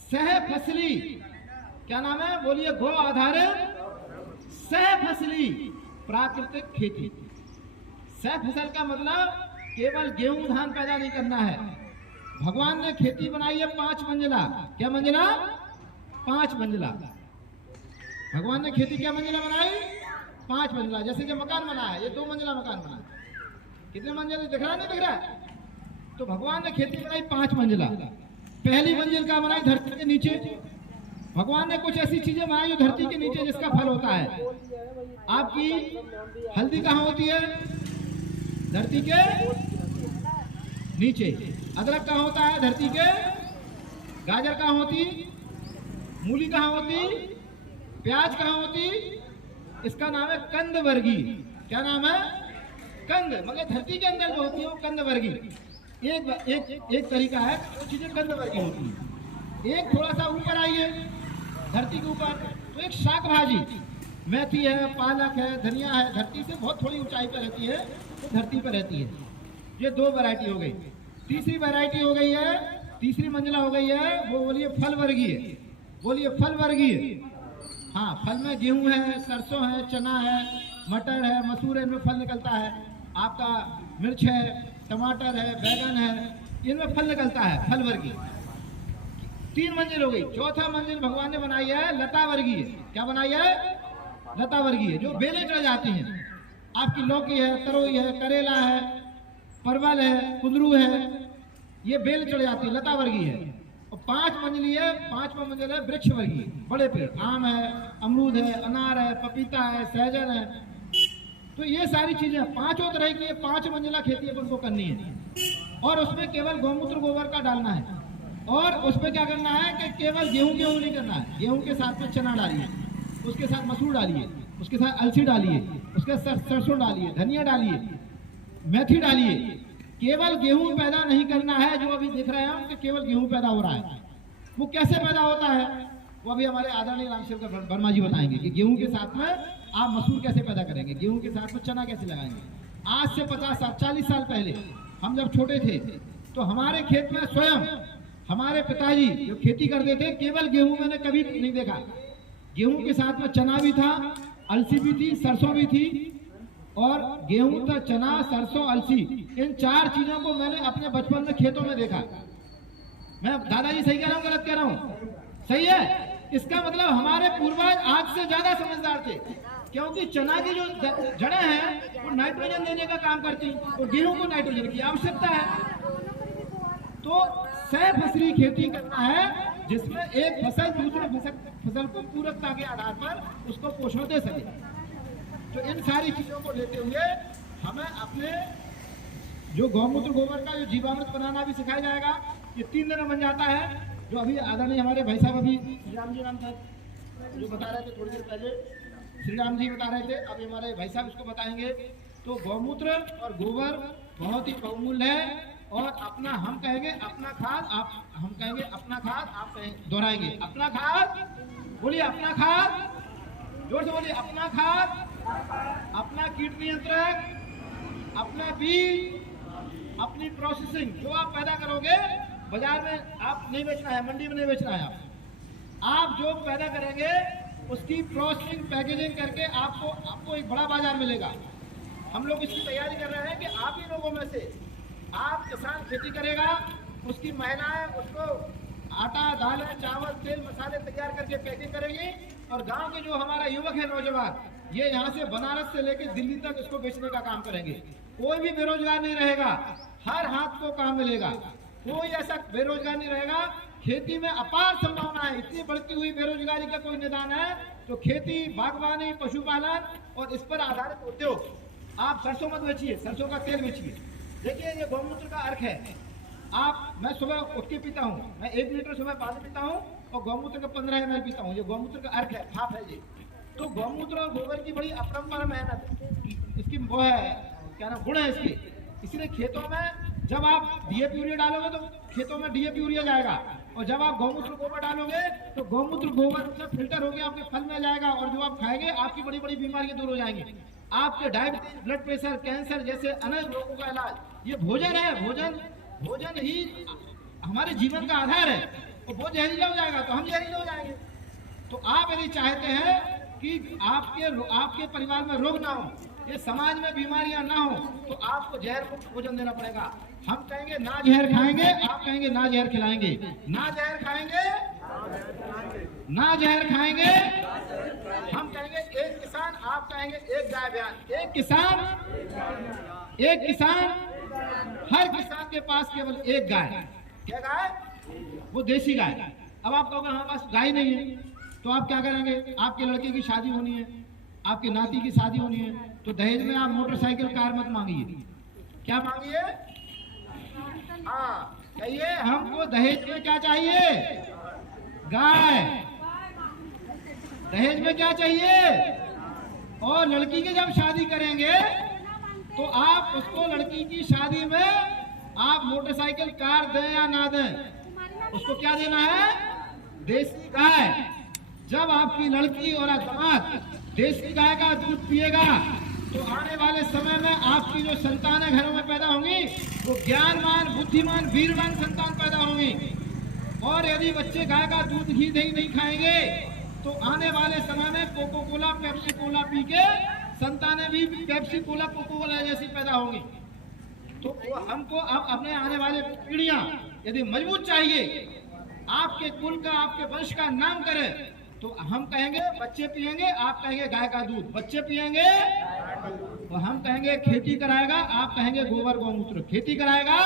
सह फसली। क्या नाम है? बोलिए, गो आधारित सह फसली प्राकृतिक खेती। सह फसल का मतलब केवल गेहूं धान पैदा नहीं करना है। भगवान ने खेती बनाई है 5 मंजिला। क्या मंजिला? 5 मंजिला। भगवान ने खेती क्या मंजिला बनाई? 5 मंजिला। जैसे कि मकान बना है, ये 2 मंजिला मकान बना है। कितने मंजिल दिख रहा, नहीं दिख रहा? तो भगवान ने खेती बनाई 5 मंजिला। पहली मंजिल का बनाई धरती के नीचे। भगवान ने कुछ ऐसी चीजें बनाई जो धरती के नीचे जिसका फल होता है। आपकी हल्दी कहाँ होती है? धरती के नीचे। अदरक कहाँ होता है? धरती के। गाजर कहाँ होती? मूली कहाँ होती? प्याज कहाँ होती? इसका नाम है कंद वर्गीय। क्या नाम है? कंद, मतलब धरती के अंदर जो होती है वो कंद वर्गीय। एक तरीका है, वो चीजें कंद वर्गीय होती है। एक थोड़ा सा ऊपर आइए धरती के ऊपर, तो एक शाक भाजी, मेथी है, पालक है, धनिया है, धरती से बहुत थोड़ी ऊंचाई पर रहती है, तो धरती पर रहती है। ये 2 वैरायटी हो गई। तीसरी वैरायटी हो गई है, तीसरी मंजिला हो गई है, वो बोलिए फल वर्गीय। बोलिए फल वर्गीय। हाँ, फल में गेहूं है, सरसों है, चना है, मटर है, मसूर है, इनमें फल निकलता है। आपका मिर्च है, टमाटर है, बैगन है, इनमें फल निकलता है, फल वर्गीय। 3 मंजिल हो गई। चौथा मंजिल भगवान ने बनाई है लता वर्गीय। क्या बनाई है? लता वर्गीय, जो बेलें चढ़ जाती हैं। आपकी लौकी है, तरोई है, करेला है, परवल है, कुंदरू है, ये बेल चढ़ जाती है, लता वर्गीय है। और 5 मंजिली है, 5वां मंजिल है वृक्ष वर्गीय। बड़े पेड़, आम है, अमरूद है, अनार है, पपीता है, सहजन है। तो ये सारी चीजें 5 तरह की 5 मंजिला खेती अपन को करनी है। और उसमें केवल गौमूत्र गोबर का डालना है। और उसमें क्या करना है कि केवल गेहूं नहीं करना है। गेहूं के साथ में चना डालिए, उसके साथ मसूर डालिए, उसके साथ अलसी डालिए, उसके साथ सरसों डालिए, धनिया डालिए, मेथी डालिए। केवल गेहूं पैदा नहीं करना है, जो अभी देख रहे हैं कि केवल गेहूं पैदा हो रहा है। वो कैसे पैदा होता है, वो अभी हमारे आदरणीय रामशंकर वर्मा जी बताएंगे कि गेहूं के साथ में आप मसूर कैसे पैदा करेंगे, गेहूं के साथ में चना कैसे लगाएंगे। आज से 50-40 साल पहले हम जब छोटे थे, तो हमारे खेत में स्वयं हमारे पिताजी जो खेती करते थे, केवल गेहूं मैंने कभी नहीं देखा। गेहूं के साथ में चना भी था, अलसी भी थी, सरसों भी थी। और गेहूं था, चना, सरसों, अलसी, इन 4 चीजों को मैंने अपने बचपन में खेतों में देखा। मैं दादाजी सही कह रहा हूँ, गलत कह रहा हूँ? सही है। इसका मतलब हमारे पूर्वज आज से ज्यादा समझदार थे, क्योंकि चना की जो जड़ें हैं वो नाइट्रोजन देने का काम करती, और गेहूं को नाइट्रोजन की आवश्यकता है। तो 100 फसली खेती करना है, जिसमें एक फसल दूसरे फसल को पूरकता के आधार पर उसको पोषण दे सके। तो इन सारी चीजों को लेते हुए हमें अपने जो गौमूत्र गोबर का जो जीवामृत बनाना भी सिखाया जाएगा। ये 3 दिन में बन जाता है, जो अभी आदरणीय हमारे भाई साहब अभी श्री राम जी नाम था जो बता रहे थे थोड़ी देर पहले, श्री राम जी बता रहे थे, अभी हमारे भाई साहब इसको बताएंगे। तो गौमूत्र और गोबर बहुत ही बहुमूल्य है। और अपना हम कहेंगे अपना खाद, आप हम कहेंगे अपना खाद, आप दोहराएंगे अपना खाद। बोलिए अपना खाद, जोर से बोलिए अपना खाद, अपना कीट नियंत्रक, अपना बीज, अपनी प्रोसेसिंग। जो आप पैदा करोगे बाजार में आप नहीं बेचना है, मंडी में नहीं बेचना है। आप जो पैदा करेंगे उसकी प्रोसेसिंग पैकेजिंग करके आपको एक बड़ा बाजार मिलेगा। हम लोग इसकी तैयारी कर रहे हैं कि आप ही लोगों में से आप किसान खेती करेगा, उसकी महिलाएं उसको आटा, दालें, चावल, तेल, मसाले तैयार करके पैकिंग करेंगी। और गांव के जो हमारा युवक है, नौजवान, ये यहाँ से बनारस से लेकर दिल्ली तक इसको बेचने का काम करेंगे। कोई भी बेरोजगार नहीं रहेगा, हर हाथ को काम मिलेगा, कोई ऐसा बेरोजगार नहीं रहेगा। खेती में अपार संभावना है, इतनी बढ़ती हुई बेरोजगारी का कोई निदान है। तो खेती, बागवानी, पशुपालन और इस पर आधारित उद्योग। आप सरसों मत बेचिए, सरसों का तेल बेचिए। देखिए ये गौमूत्र का अर्क है। मैं सुबह उठ के पीता हूँ, मैं 1 लीटर सुबह पानी पीता हूँ और गौमूत्र का 15 ml पीता हूँ। ये गौमूत्र का अर्क है, भाप है ये। तो गौमूत्र और गोबर की बड़ी अपरंपरा मेहनत, इसकी वो है क्या नाम, गुण है इसके। इसलिए खेतों में जब आप डीएपी यूरिया डालोगे तो खेतों में डीएपी यूरिया जाएगा, और जब आप गौमूत्र गोबर डालोगे तो गौमूत्र गोबर से फिल्टर होकर आपके फल में जाएगा, और जो आप खाएंगे आपकी बड़ी बड़ी बीमारियां दूर हो जाएंगी। आपके डायबिटीज, ब्लड प्रेशर, कैंसर जैसे अनेक रोगों का इलाज ये भोजन है। भोजन ही हमारे जीवन का आधार है। और वो जहरीला हो जाएगा तो हम जहरीले हो जाएंगे। तो आप यदि चाहते हैं कि आपके परिवार में रोग ना हो, ये समाज में बीमारियां ना हो, तो आपको जहर मुक्त भोजन देना पड़ेगा। हम कहेंगे ना जहर खाएंगे, आप कहेंगे ना जहर खिलाएंगे। ना जहर खाएंगे, ना जहर खाएंगे। हम कहेंगे एक किसान, आप कहेंगे एक गाय ब्यान। एक किसान एक किसान, हर किसान के पास केवल एक गाय। क्या गाय? वो देसी गाय। अब आप कहोगे हमारे पास गाय नहीं है, तो आप क्या करेंगे? आपके लड़के की शादी होनी है, आपके नाती की शादी होनी है, तो दहेज में आप मोटरसाइकिल कार मत मांगिए। क्या मांगिए? हाँ, कहिए हमको दहेज में क्या चाहिए? गाय। दहेज में क्या चाहिए? और लड़की की जब शादी करेंगे तो आप उसको लड़की की शादी में आप मोटरसाइकिल कार दें या ना दें, उसको क्या देना है? देसी गाय। जब आपकी लड़की और दामाद देसी गाय का दूध पिएगा तो आने वाले समय में आपकी जो संतानें घरों में पैदा होंगी वो ज्ञानवान, बुद्धिमान, वीरवान संतान पैदा होंगी। और यदि बच्चे गाय का दूध, घी, दही नहीं खाएंगे तो आने वाले समय में कोको कोला, पेप्सी कोला पी के संतानें भी पेप्सी कोला, कोको कोला जैसी पैदा होंगी। तो हमको अब अपने आने वाले पीढ़ियां यदि मजबूत चाहिए, आपके कुल का, आपके वंश का नाम करे, तो हम कहेंगे बच्चे पिएंगे, आप कहेंगे गाय का दूध। बच्चे पिएंगे तो हम कहेंगे खेती कराएगा, आप कहेंगे गोबर गौमूत्र। खेती कराएगा,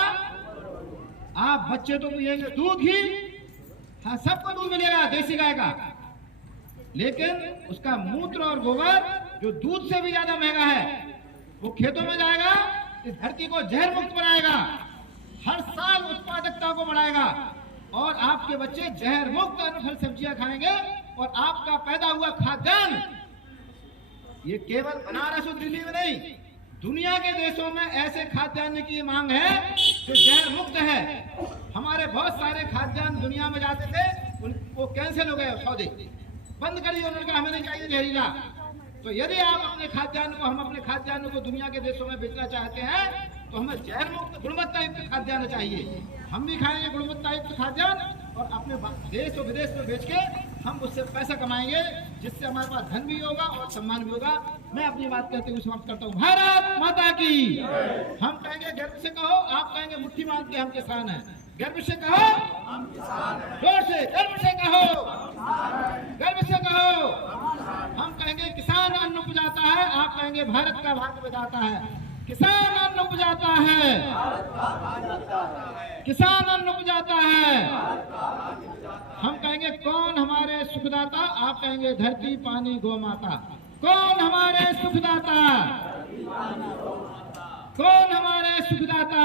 आप बच्चे तो पिएंगे दूध ही। हाँ, सबको दूध मिलेगा देसी गाय का, लेकिन उसका मूत्र और गोबर जो दूध से भी ज्यादा महंगा है, वो खेतों में जाएगा, इस धरती को जहर मुक्त बनाएगा, हर साल उत्पादकता को बढ़ाएगा और आपके बच्चे जहर मुक्त फल सब्जियां खाएंगे। और आपका पैदा हुआ खाद्यान्न ये केवल बनारस और दिल्ली में नहीं, दुनिया के देशों में ऐसे खाद्यान्न की मांग है जो जहर मुक्त है। हमारे बहुत सारे खाद्यान्न दुनिया में जाते थे, उनको कैंसिल हो गए, सौदे बंद कर दिए, उन्होंने कहा हमें नहीं चाहिए जहरीला। तो यदि आप अपने खाद्यान्न को, हम अपने खाद्यान्न को दुनिया के देशों में बेचना चाहते हैं तो हमें जहर मुक्त गुणवत्ता युक्त खाद्यान्न चाहिए। हम भी खाएंगे गुणवत्ता युक्त खाद्यान्न और अपने देश और विदेश में बेच के हम उससे पैसा कमाएंगे, जिससे हमारे पास धन भी होगा और सम्मान भी होगा। मैं अपनी बात कहते हुए समाप्त करता हूँ। भारत माता की। हम कहेंगे गर्व से कहो, आप कहेंगे मुट्ठी बांध के हम किसान हैं। गर्व से कहो, जोर से, गर्व से कहो, गर्व से कहो। हम कहेंगे किसान अन्न उपजाता है, आप कहेंगे भारत का भाग्य बजाता है। किसान अन्न उपजाता है, किसान अन्न उपजाता है। हम कहेंगे कौन हमारे सुखदाता, आप कहेंगे धरती, पानी, गौ माता। कौन हमारे सुखदाता, कौन हमारे सुखदाता?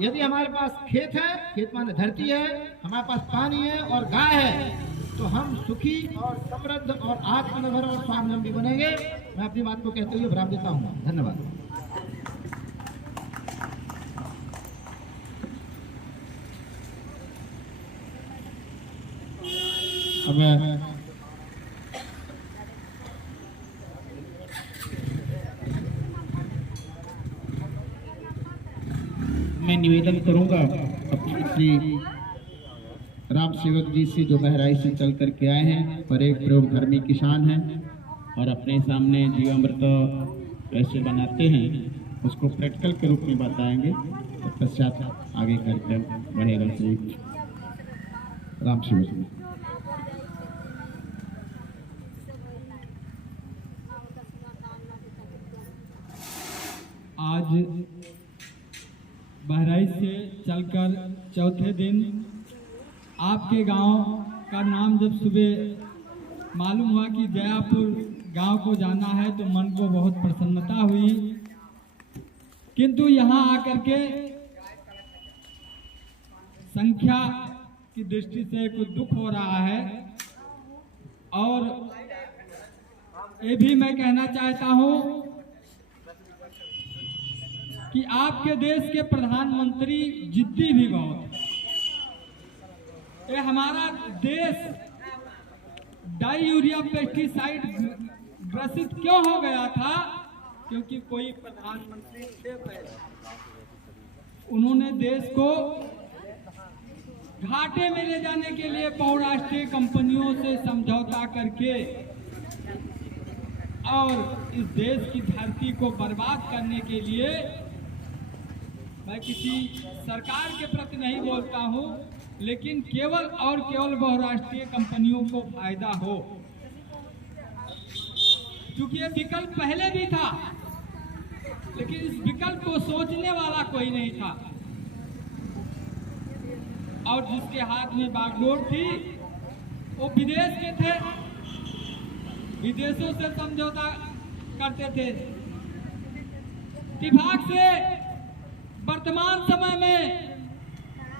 यदि हमारे पास खेत है, खेत माने धरती है, हमारे पास पानी है और गाय है, तो हम सुखी और समृद्ध और आत्मनिर्भर और स्वावलंबी बनेंगे। मैं अपनी बात को कहते हुए विराम देता हूँ। धन्यवाद। मैं निवेदन करूंगा अपने श्री राम सेवक जी से, जो बहराइच से चल करके आए हैं और एक प्रयोगधर्मी किसान हैं और अपने सामने जीवामृत कैसे बनाते हैं उसको प्रैक्टिकल के रूप में बताएंगे। पश्चात आगे कार्यक्रम बढ़ेगा। श्री राम सेवक जी। आज बहराइच से चलकर चौथे दिन आपके गांव का नाम जब सुबह मालूम हुआ कि जयापुर गांव को जाना है तो मन को बहुत प्रसन्नता हुई, किंतु यहां आकर के संख्या की दृष्टि से कुछ दुख हो रहा है। और ये भी मैं कहना चाहता हूं कि आपके देश के प्रधानमंत्री जिद्दी भी बहुत है। ये हमारा देश डाई यूरिया पेस्टिसाइड ग्रसित क्यों हो गया था? क्योंकि कोई प्रधानमंत्री थे पहले, उन्होंने देश को घाटे में ले जाने के लिए बहुराष्ट्रीय कंपनियों से समझौता करके और इस देश की धरती को बर्बाद करने के लिए, मैं किसी सरकार के प्रति नहीं बोलता हूं, लेकिन केवल और केवल बहुराष्ट्रीय कंपनियों को फायदा हो, क्योंकि ये विकल्प पहले भी था। लेकिन इस विकल्प को सोचने वाला कोई नहीं था। और जिसके हाथ में बागडोर थी वो विदेश के थे, विदेशों से समझौता करते थे। इत्तेफाक से वर्तमान समय में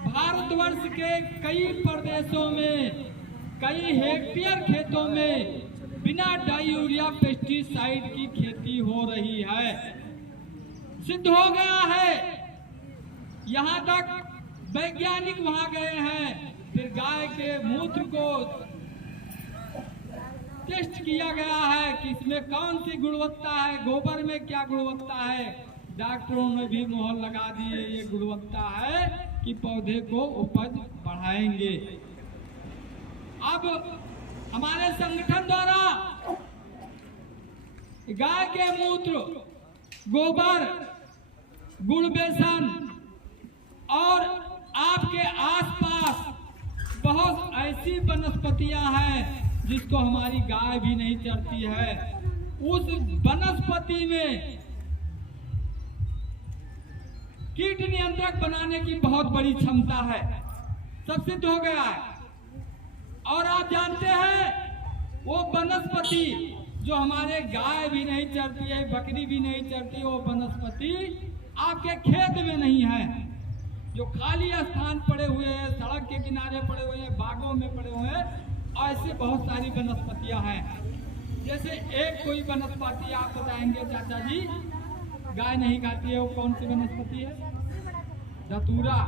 भारतवर्ष के कई प्रदेशों में कई हेक्टेयर खेतों में बिना डाई यूरिया पेस्टिसाइड की खेती हो रही है। सिद्ध हो गया है, यहाँ तक वैज्ञानिक वहां गए हैं, फिर गाय के मूत्र को टेस्ट किया गया है कि इसमें कौन सी गुणवत्ता है, गोबर में क्या गुणवत्ता है। डॉक्टरों ने भी मोहर लगा दी है, ये गुणवत्ता है कि पौधे को उपज बढ़ाएंगे। अब हमारे संगठन द्वारा गाय के मूत्र, गोबर, गुड़ बेसन और आपके आसपास बहुत ऐसी वनस्पतियां हैं जिसको हमारी गाय भी नहीं चरती है, उस वनस्पति में कीट नियंत्रक बनाने की बहुत बड़ी क्षमता है, सब सिद्ध हो गया है। और आप जानते हैं वो वनस्पति जो हमारे गाय भी नहीं चरती है, बकरी भी नहीं चरती, वो वनस्पति आपके खेत में नहीं है। जो खाली स्थान पड़े हुए हैं, सड़क के किनारे पड़े हुए हैं, बागों में पड़े हुए हैं, ऐसे बहुत सारी वनस्पतियां हैं। जैसे एक कोई वनस्पति आप बताएंगे चाचा जी, गाय नहीं खाती है, वो कौन सी वनस्पति है? धतूरा।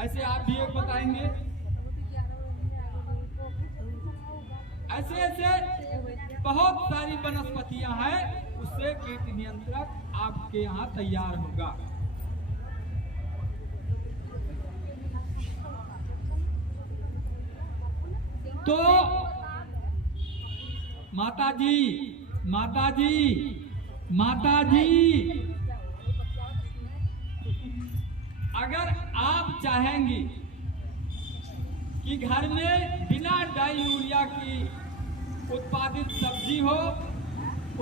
ऐसे आप भी एक बताएंगे। ऐसे ऐसे बहुत सारी वनस्पतियां हैं, उससे कीट नियंत्रक आपके यहाँ तैयार होगा। तो माताजी, माताजी, माताजी, अगर आप चाहेंगी कि घर में बिना डाई यूरिया की उत्पादित सब्जी हो,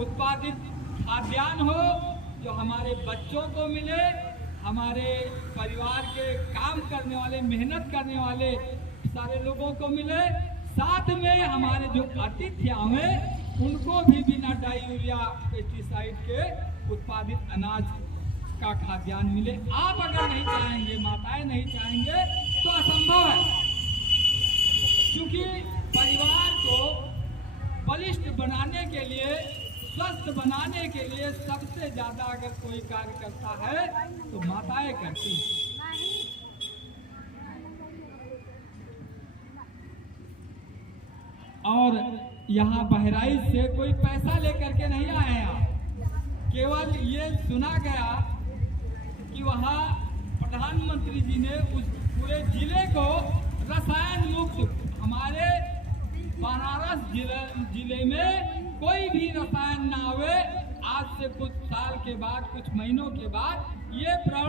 उत्पादित खाद्यान्न हो, जो हमारे बच्चों को मिले, हमारे परिवार के काम करने वाले, मेहनत करने वाले सारे लोगों को मिले, साथ में हमारे जो अतिथि आवे उनको भी बिना डाई यूरिया पेस्टिसाइड के उत्पादित अनाज का खाद्यान्न मिले। आप अगर नहीं चाहेंगे, माताएं नहीं चाहेंगे, तो असंभव है। क्योंकि परिवार को बलिष्ठ बनाने के लिए, स्वस्थ बनाने के लिए सबसे ज्यादा अगर कोई कार्य करता है तो माताएं करती हैं। और यहाँ बहराइच से कोई पैसा लेकर के नहीं आए हैं आप, केवल ये सुना गया कि वहाँ प्रधानमंत्री जी ने उस पूरे जिले को रसायन मुक्त, हमारे बनारस जिले में कोई भी रसायन ना आवे, आज से कुछ साल के बाद, कुछ महीनों के बाद ये प्रण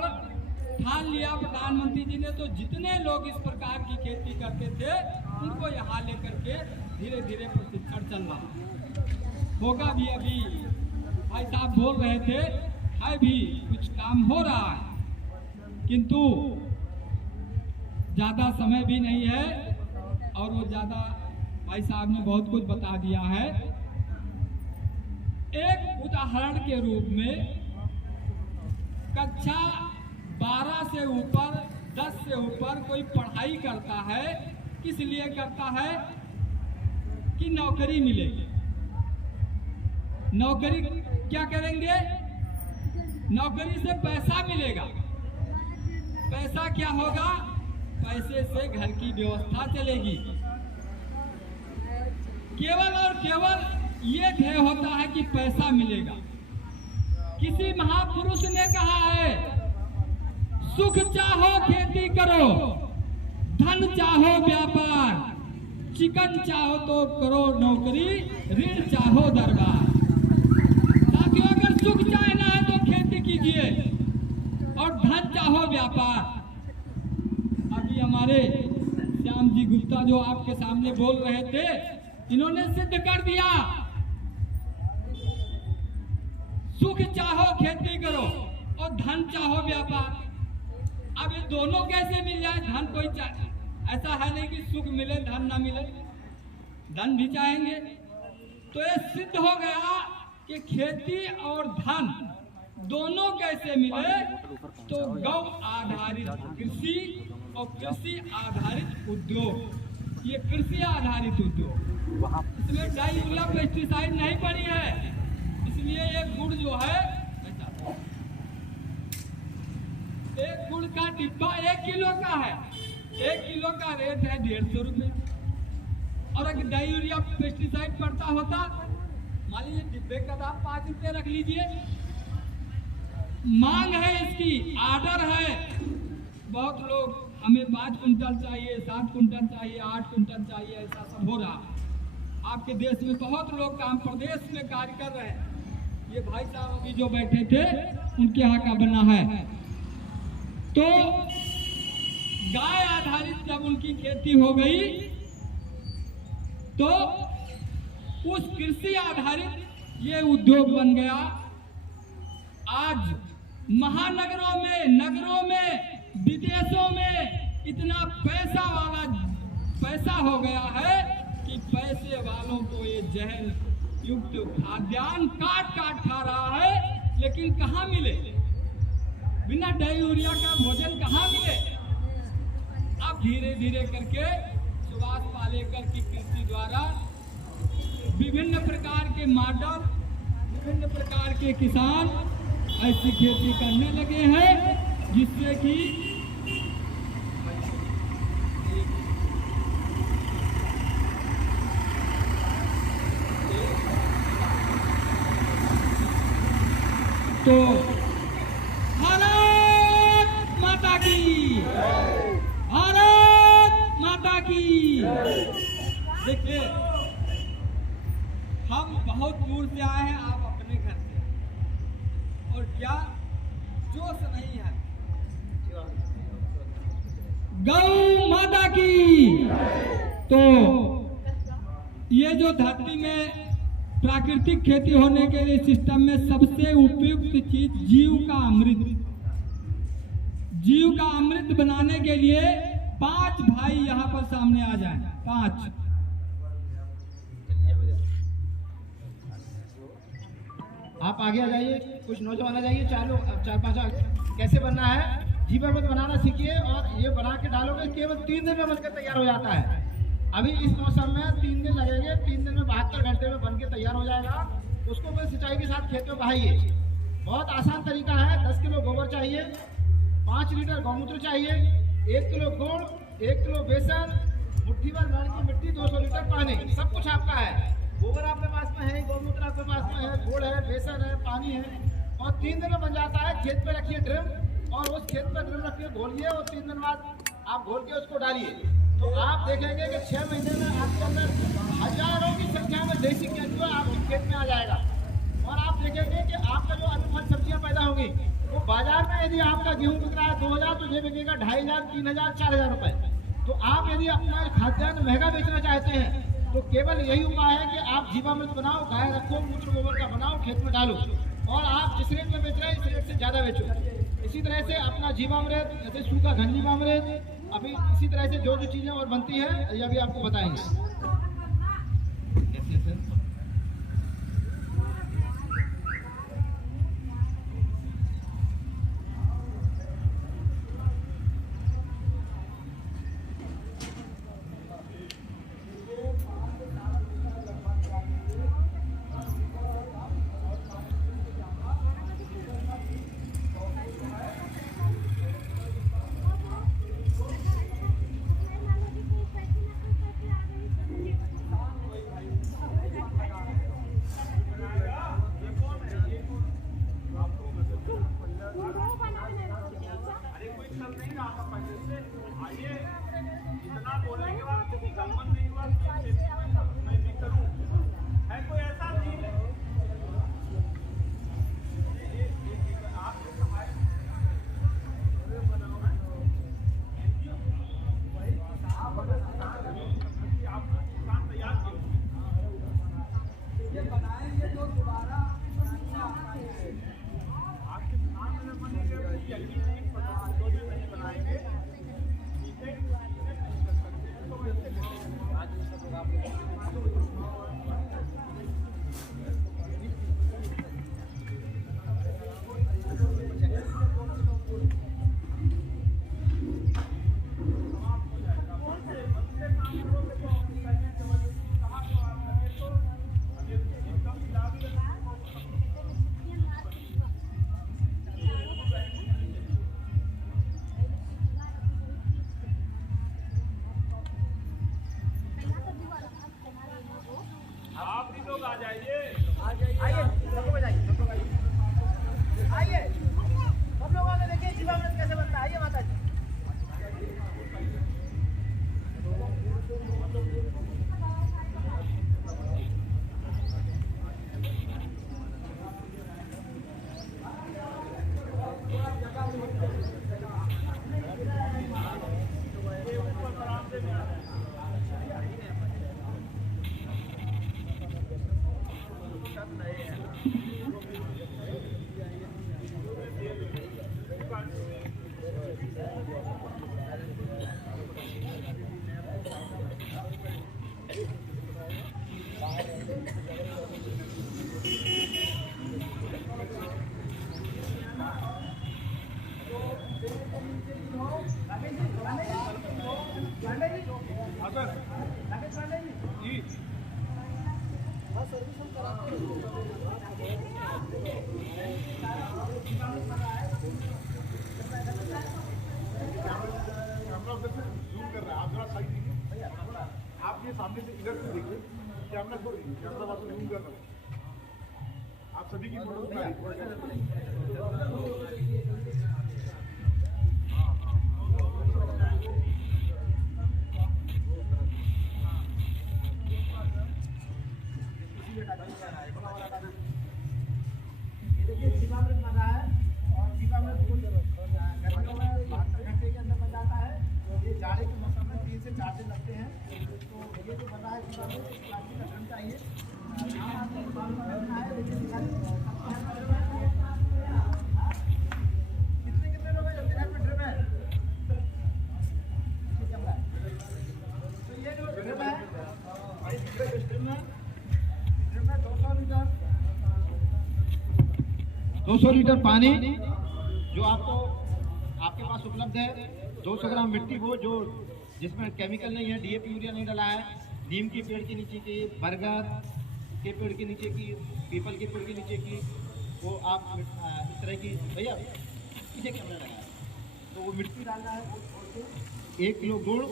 ठान लिया प्रधानमंत्री जी ने। तो जितने लोग इस प्रकार की खेती करते थे उनको यहाँ लेकर के धीरे धीरे प्रशिक्षण चल रहा होगा भी। अभी भाई साहब बोल रहे थे, है भी कुछ काम हो रहा है, किंतु ज्यादा समय भी नहीं है और वो ज्यादा, भाई साहब ने बहुत कुछ बता दिया है। एक उदाहरण के रूप में कक्षा 12 से ऊपर, 10 से ऊपर कोई पढ़ाई करता है, किस लिए करता है कि नौकरी मिलेगी। नौकरी क्या करेंगे? नौकरी से पैसा मिलेगा। पैसा क्या होगा? पैसे से घर की व्यवस्था चलेगी। केवल और केवल ये ध्येय होता है कि पैसा मिलेगा। किसी महापुरुष ने कहा है, सुख चाहो खेती करो, धन चाहो व्यापार, चिकन चाहो तो करो नौकरी, ऋण चाहो दरबार। साथियों, अगर सुख चाहना है तो खेती कीजिए और धन चाहो व्यापार। अभी हमारे श्याम जी गुप्ता जो आपके सामने बोल रहे थे, इन्होंने सिद्ध कर दिया, सुख चाहो खेती करो और धन चाहो व्यापार। अब ये दोनों कैसे मिल जाए? धन कोई चाहे, ऐसा है नहीं कि सुख मिले धन ना मिले, धन भी चाहेंगे। तो ये सिद्ध हो गया कि खेती और धन दोनों कैसे मिले? तो गौ आधारित कृषि और कृषि आधारित उद्योग, ये कृषि आधारित उद्योग, इसमें डाई यूरिया पेस्टिसाइड नहीं पड़ी है, इसलिए ये गुड़ जो है, एक गुड़ का डिब्बा 1 किलो का है, 1 किलो का रेट है 150 रुपये। और अगर डाई यूरिया पेस्टिसाइड पड़ता होता, मान लीजिए डिब्बे का दाम 5 रुपये रख लीजिए। मांग है इसकी, आर्डर है, बहुत लोग हमें 5 कुंटल चाहिए, 7 कुंटल चाहिए, 8 कुंटल चाहिए, ऐसा सब हो रहा। आपके देश में बहुत लोग काम प्रदेश में कार्य कर रहे हैं। ये भाई साहब अभी जो बैठे थे उनके यहाँ का बना है। तो गाय आधारित जब उनकी खेती हो गई तो उस कृषि आधारित ये उद्योग बन गया। आज महानगरों में, नगरों में, विदेशों में इतना पैसा हो गया है कि पैसे वालों को ये जहर युक्त खाद्यान्न काट खा रहा है, लेकिन कहाँ मिले? बिना डाई यूरिया का भोजन कहाँ मिले? अब धीरे धीरे करके सुभाष पालेकर की कृषि द्वारा विभिन्न प्रकार के मॉडल, विभिन्न प्रकार के किसान ऐसी खेती करने लगे हैं जिससे कि तो भारत माता की, भारत माता की। देखिए, हम बहुत दूर से आए हैं, आप अपने घर से आए, और क्या जोश नहीं है। गौ माता की। तो ये जो धरती में प्राकृतिक खेती होने के लिए सिस्टम में सबसे उपयुक्त चीज जीव का अमृत। जीव का अमृत बनाने के लिए 5 भाई यहाँ पर सामने आ जाएं। 5 आप आगे आ जाइए, कुछ नौजवान आ जाइए, 4-5 कैसे बनना है, जीवामृत बनाना सीखिए। और ये बना के डालोगे, केवल 3 दिन में बनकर तैयार हो जाता है। अभी इस मौसम में 3 दिन लगेंगे, 3 दिन में 72 घंटे में बन के तैयार हो जाएगा। उसको फिर सिंचाई के साथ खेत में बहाइए। बहुत आसान तरीका है। 10 किलो गोबर चाहिए, 5 लीटर गौमूत्र चाहिए, 1 किलो गुड़, 1 किलो बेसन, मुट्ठी भर धान की मिट्टी, 200 लीटर पानी। सब कुछ आपका है। गोबर आपके पास में है, गौमूत्र आपके पास में है, गुड़ है, बेसन है, पानी है, और 3 दिन में बन जाता है। खेत पे रखिए ड्रम, और उस खेत पे ड्रम रखिए, घोलिए, और 3 दिन बाद आप घोल के उसको डालिए। तो आप देखेंगे कि 6 महीने में आपके अंदर हजारों की संख्या में देसी केंचुआ आपके खेत में आ जाएगा। और आप देखेंगे कि आपका जो अन्न फल सब्जियां पैदा होंगी, वो बाजार में यदि आपका गेहूं बिक रहा है 2000, तो ये बिकेगा 2500, 3000, 4000 रुपए। तो आप यदि अपना खाद्यान्न महंगा बेचना चाहते हैं तो केवल यही उपाय है कि आप जीवामृत बनाओ, गाय रखो, मूत्र गोबर का बनाओ, खेत में डालो, और आप जिस रेट में बेच रहे हैं इस रेट से ज़्यादा बेचो। इसी तरह से अपना जीवामृत, जैसे सूखा घन जीवामृत, अभी इसी तरह से जो चीज़ें और बनती है ये अभी आपको बताएंगे। आइए सबको बजाइए, सबको बजाइए। आइए सब लोग आगे देखिए जीवामृत कैसे बनता है। आइए माता जी। आप ये सामने से इधर से देखिए, कैमरा छोड़ दीजिए, कैमरा वापस जूम कर रहा हूँ। आप सभी की फोटो जीवामृत बन रहा है और जीवामृत घंटों में 72 घंटे के अंदर बन जाता है। ये जाड़े के मौसम में 3 से 4 दिन लगते हैं। तो ये जो बन रहा है जीवामृत प्लास्टिक का ड्रम चाहिए। कितने कितने लोग हैं जिनके घर में ड्रम है? तो ये जो ड्रम है, ड्रम है 200 लीटर पानी जो आपको आपके पास उपलब्ध है, 200 ग्राम मिट्टी वो जो जिसमें केमिकल नहीं है, डीएपी यूरिया नहीं डला है, नीम के पेड़ के नीचे की, बरगद के पेड़ के नीचे की, पीपल के पेड़ के नीचे की, वो आप इस तरह की भैया पीछे कैमरा लगा है, तो वो मिट्टी डालना है। 1 किलो गुड़,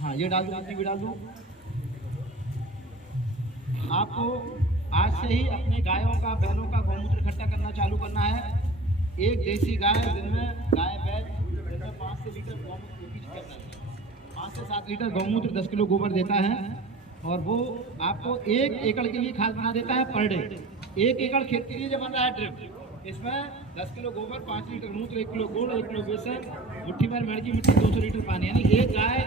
हाँ ये डाल दो, जितनी भी डाल दो। आपको आज से ही अपने गायों का, बैलों का गौमूत्र इकट्ठा करना चालू करना है। एक देसी गाय दिन में, गाय बैल दिन में 5 से लीटर गौमूत्र यूज करना है। 5 से 7 लीटर गौमूत्र 10 किलो गोबर देता है और वो आपको 1 एकड़ के लिए खाद बना देता है पर डे। 1 एकड़ खेत के लिए जब बन रहा है ड्रिप, इसमें 10 किलो गोबर, 5 लीटर मूत्र, 1 किलो गुड़, 1 किलो बेसन, मुट्ठी भर मेड़ की मिट्टी, 200 लीटर पानी, यानी एक गाय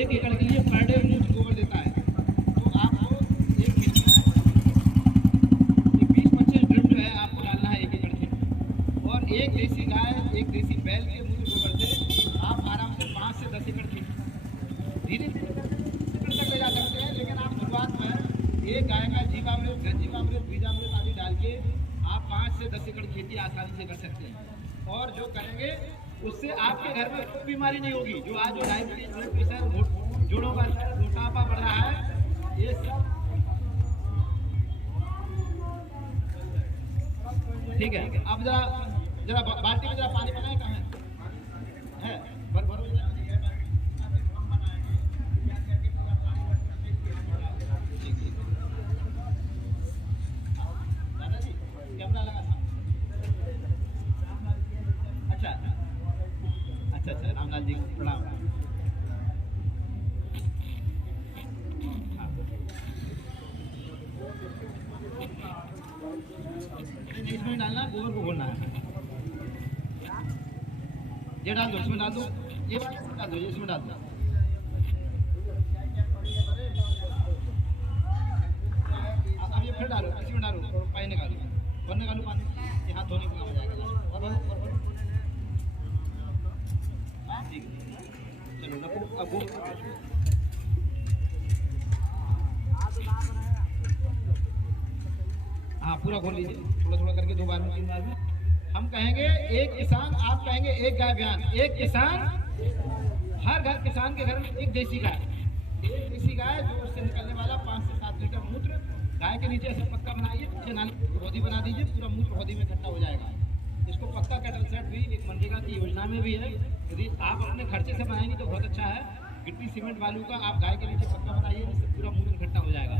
1 एकड़ के लिए पर डे मूत्र गोबर देता है। तो आपको एक खेत में 20-25 ड्रिप जो है आपको डालना है 1 एकड़ खेत में। और एक देसी गाय, एक देसी बैल के मूत्र गोबर से आप आराम से 5 से 10 एकड़ खेत धीरे धीरे तक ले जा सकते हैं। लेकिन आप शुरुआत में एक गाय का जीवामृत, घनजीवामृत, बीजामृत आदि डाल के आप 5 से 10 एकड़ खेती आसानी से कर सकते हैं। और जो करेंगे उससे आपके घर में कोई बीमारी नहीं होगी। जो आज जो डायबिटीज, ब्लड प्रेशर, जोड़ों का मोटापा बढ़ रहा है, ये सब ठीक है। अब जरा बाल्टी में जरा पानी बनाए, कहाँ है? भरो दादाजी कैमरा लगा था। अच्छा, रामलाल जी प्रणाम। इसमें डालना, गोबर को घोलना है। ये डाल दो, इसमें डाल दो, ये वाला इसमें डाल दो, ये इसमें डाल दो। अब ये फिर डालो, इसमें डालो और पानी निकालो, और निकालो पानी, ये हाथ धोने का काम हो जाएगा। और ठीक है, चलो रखो। अब वो हाँ पूरा खोल लीजिए, थोड़ा थोड़ा करके 2 बार में, 3 बार में। हम कहेंगे एक किसान, आप कहेंगे एक गाय बयान। एक किसान, हर घर किसान के घर में एक देसी गाय, एक देसी गाय जो उससे निकलने वाला 5 से 7 लीटर मूत्र गाय के नीचे ऐसे पक्का बनाइए, पीछे नाली हौदी बना दीजिए, पूरा मूत्र हौदी में इकट्ठा हो जाएगा। इसको पक्का कैटल सेट भी एक मनरेगा की योजना में भी है। यदि आप अपने खर्चे से बनाएंगे तो बहुत अच्छा है। गिट्टी सीमेंट बालू का आप गाय के नीचे पक्का बनाइए, जिससे पूरा मूत्र इकट्ठा हो जाएगा।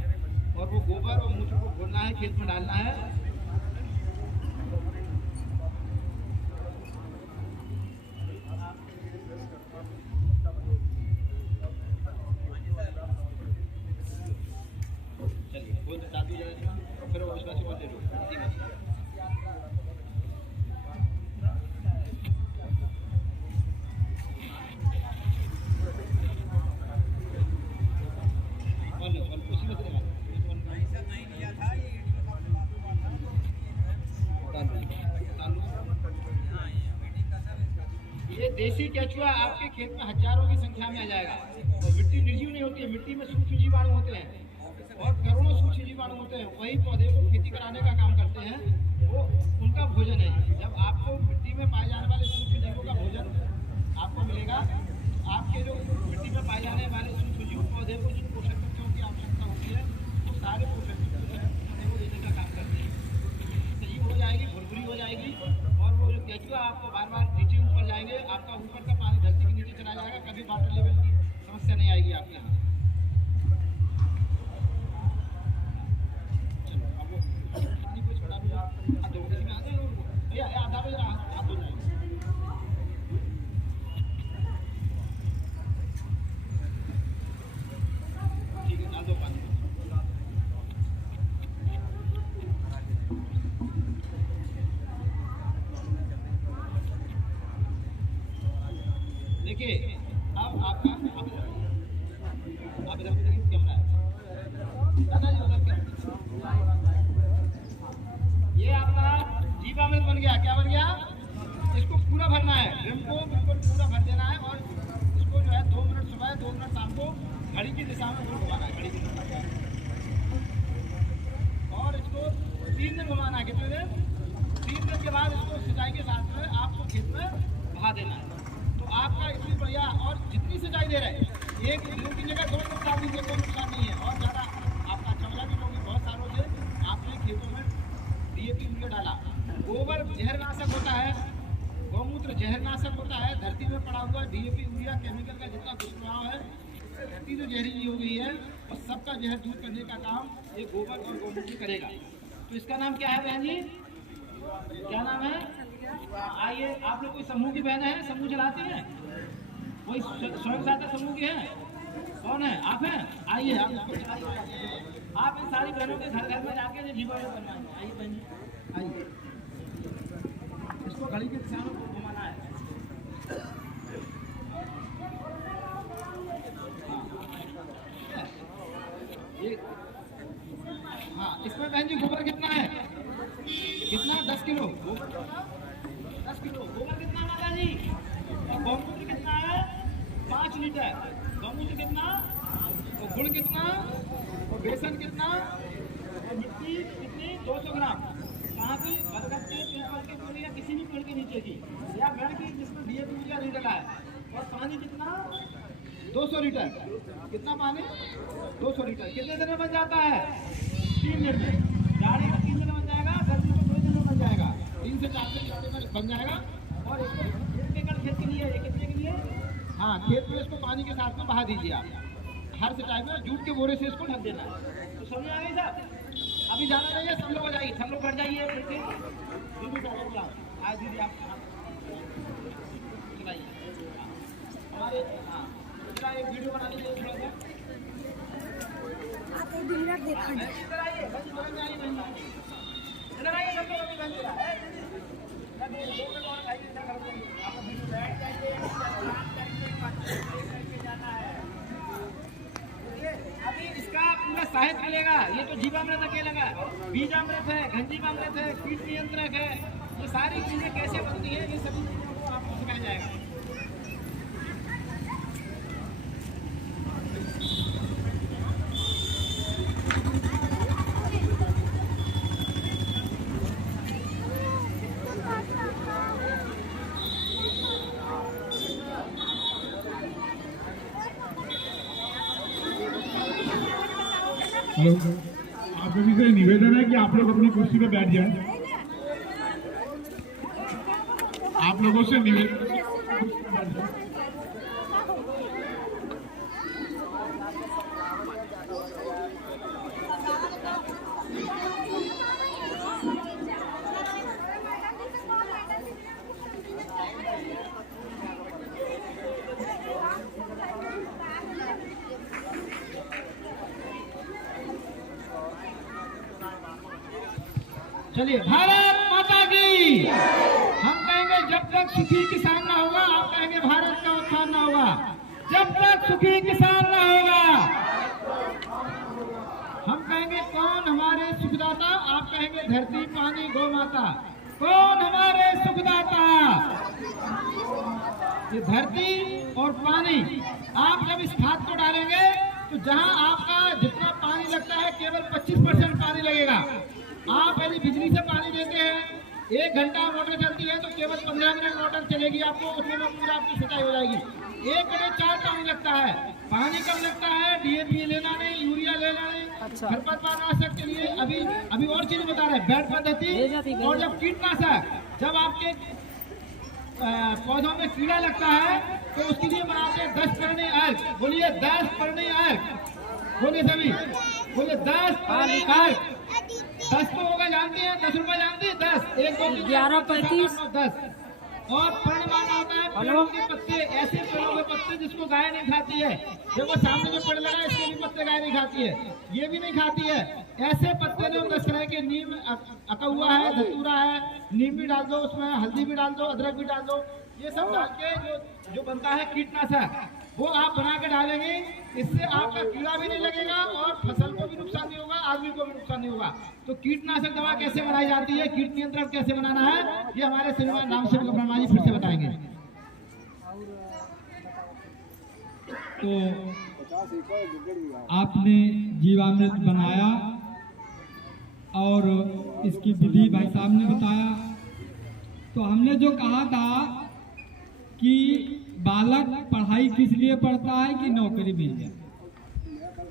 और वो गोबर और मूत्र को घोलना है, खेत में डालना है। चलिए वो डाल दीजिए इसमें, फिर वो उसका से दे दो। ये देसी केचुआ आपके खेत में हजारों की संख्या में आ जाएगा। और मिट्टी निर्जीव नहीं होती है, मिट्टी में सूक्ष्म जीवाणु होते हैं और करोड़ों सूक्ष्म जीवाणु होते हैं। वही पौधे को खेती कराने का काम करते हैं, वो उनका भोजन है। जब आपको मिट्टी में पाए जाने वाले सूक्ष्म जीवों का भोजन आपको मिलेगा, आपके जो मिट्टी में पाए जाने वाले सूक्ष्म जीव पौधे को जिन पोषक तत्वों की आवश्यकता होती है, वो सारे पोषक तत्व पौधे को देने का काम करते हैं। सही हो जाएगी, भुरभुरी हो जाएगी और वो जो केचुआ आपको बार बार नीचे ऊपर जाएंगे, आपका ऊपर का पानी धरती के नीचे चला जाएगा, कभी वाटर लेवल की समस्या नहीं आएगी आपके यहाँ। चलो अब वो पानी को छोड़ा भी आप दो में आ जाए भैया, आधा बजे हाथ धो जाएंगे। ठीक है, डाल दो पानी। देखिए अब आपका आप इधर देखिए कैमरा है दादाजी, उधर कैमरा। ये आपका जीवामृत बन गया। क्या बन गया? इसको पूरा भरना है, ड्रम को बिल्कुल पूरा भर देना है और इसको जो है 2 मिनट सुबह 2 मिनट शाम को घड़ी की दिशा में घुमाना है, घड़ी की दिशा में। और इसको 3 दिन घुमाना है। कितने दिन? 3 दिन के बाद इसको सिंचाई के साथ में आपको खेत में बहा देना है। तो आपका इतनी बढ़िया, और जितनी सिंचाई दे रहे हैं, एक दिन की जगह 2 नुकसान दीजिए, कोई नुकसान नहीं है। और ज़्यादा आपका चमड़ा भी क्योंकि बहुत सालों से आपने खेतों में DAP यूरिया डाला। गोबर जहरनाशक होता है, गौमूत्र जहरनाशक होता है। धरती में पड़ा हुआ DAP यूरिया केमिकल का जितना दुष्प्रभाव है, धरती जो जहरीली हो गई है और सबका जहर दूर करने का काम ये गोबर और गौमूत्र करेगा। तो इसका नाम क्या है बहन जी? क्या नाम है? आइए, आप लोग कोई समूह की बहन है, समूह चलाती हैं? कोई स्वयं सहायता समूह की है? कौन है? आप हैं? आइए, आप इसको चलाइए। आप इन सारी बहनों के घर घर में जाके जीवाणु बनवाएंगे। आइए बहन जी, आइए। इसको घड़ी के दिशा में घुमाना है। हाँ, इसमें बहन जी गोबर कितना है? कितना? 10 किलो गोबर। 10 किलो गोबर कितना माता जी? और गौमूत्र कितना है? 5 लीटर। गौमूत्र कितना? और गुड़ कितना? और बेसन कितना? और मिट्टी कितनी? 200 ग्राम। कहाँ की? बरगद के, पीपल के पेड़ या किसी भी पेड़ के नीचे की, या पेड़ की जिसमें DAP यूरिया नहीं डला है। और पानी कितना? 200 लीटर। कितना पानी? 200 लीटर। कितने दिन में बन जाता है? 3 दिन में। जाड़े का 3 दिन में बन जाएगा, गर्मी को 2 दिन में बन जाएगा। 3 से 4 दिन में बन जाएगा। और इसको 1 एकड़ खेत के लिए, कितने के लिए? हाँ, खेत में इसको पानी के साथ में बहा दीजिए आप। हर सिंचाई में जूट के बोरे से इसको ढक देना है। तो समझ आ गई साहब? अभी जाना नहीं है, सब लोग आ जाइए, सब लोग घर जाइए। फिर से दीदी आज दीदी आप चलाइए हमारे। हाँ, इसका एक वीडियो बना लीजिए थोड़ा सा। आप एक मिनट देखा इधर आइए, इधर आइए सब लोग। अभी बन गया है। अभी इसका पूरा सहायक मिलेगा। ये तो जीवामृत अकेला, बीजामृत है, घंजीवामृत है, कीट नियंत्रक है। ये सारी चीजें कैसे बनती है, ये सभी चीजों को आपको सिखाया जाएगा। हेलो, आप लोगों से निवेदन है कि आप लोग अपनी कुर्सी पे बैठ जाएं। आप लोगों से निवेदन चलिए, भारत माता की। हम कहेंगे जब तक सुखी किसान ना होगा, आप कहेंगे भारत का उत्थान ना होगा। जब तक सुखी किसान ना होगा, हम कहेंगे कौन हमारे सुखदाता, आप कहेंगे धरती पानी गौ माता। कौन हमारे सुखदाता? ये धरती और पानी। आप जब इस खाद को डालेंगे तो जहां आपका जितना पानी लगता है केवल 25% पानी लगेगा। आप यदि बिजली से पानी देते हैं, 1 घंटा मोटर चलती है तो केवल 15 मिनट मोटर चलेगी, आपको उतने में पूरा आपकी सिंचाई हो जाएगी। 1 घंटे 4 पानी लगता है। पानी कम लगता है, डीएपी लेना नहीं, यूरिया लेना नहीं, खरपतवार नाशक के लिए अभी और चीज बता रहे हैं, बेड पद्धति और जब कीटनाशक, जब आपके पौधों में कीड़ा लगता है तो उसके लिए बनाते हैं 10 परनी अर्घ। बोलिए 10 परनी अर्घ, बोलिए सभी, बोलिए 10 परनी अर्घ। 10 तो होगा, जानते हैं 10 रुपए, जानते हैं 10, 1 2 3 4 5 6 10। और पर्ण माना होता है पेड़ों के पत्ते, ऐसे पेड़ों के पत्ते जिसको गाय नहीं खाती है। देखो सामने जो पेड़ लगा है इसके भी पत्ते गाय नहीं खाती है, ये भी नहीं खाती है। ऐसे पत्ते जो 10 तरह के, नीम अका हुआ है, धतूरा है, नीम भी डाल दो, उसमें हल्दी भी डाल दो, अदरक भी डाल दो, ये सब डाल के जो बनता है कीटनाशक, वो आप बना के डालेंगे। इससे आपका कीड़ा भी नहीं लगेगा और फसल को भी नुकसान नहीं होगा, आदमी को भी नुकसान नहीं होगा। तो कीटनाशक दवा कैसे बनाई जाती है, कीट नियंत्रण कैसे बनाना है, ये हमारे श्रीमान राम सेवक ब्रह्मा जी फिर से बताएंगे। तो आपने जीवामृत बनाया और इसकी विधि भाई साहब ने बताया। तो हमने जो कहा था कि बालक पढ़ाई किस लिए पढ़ता है कि नौकरी मिल जाए।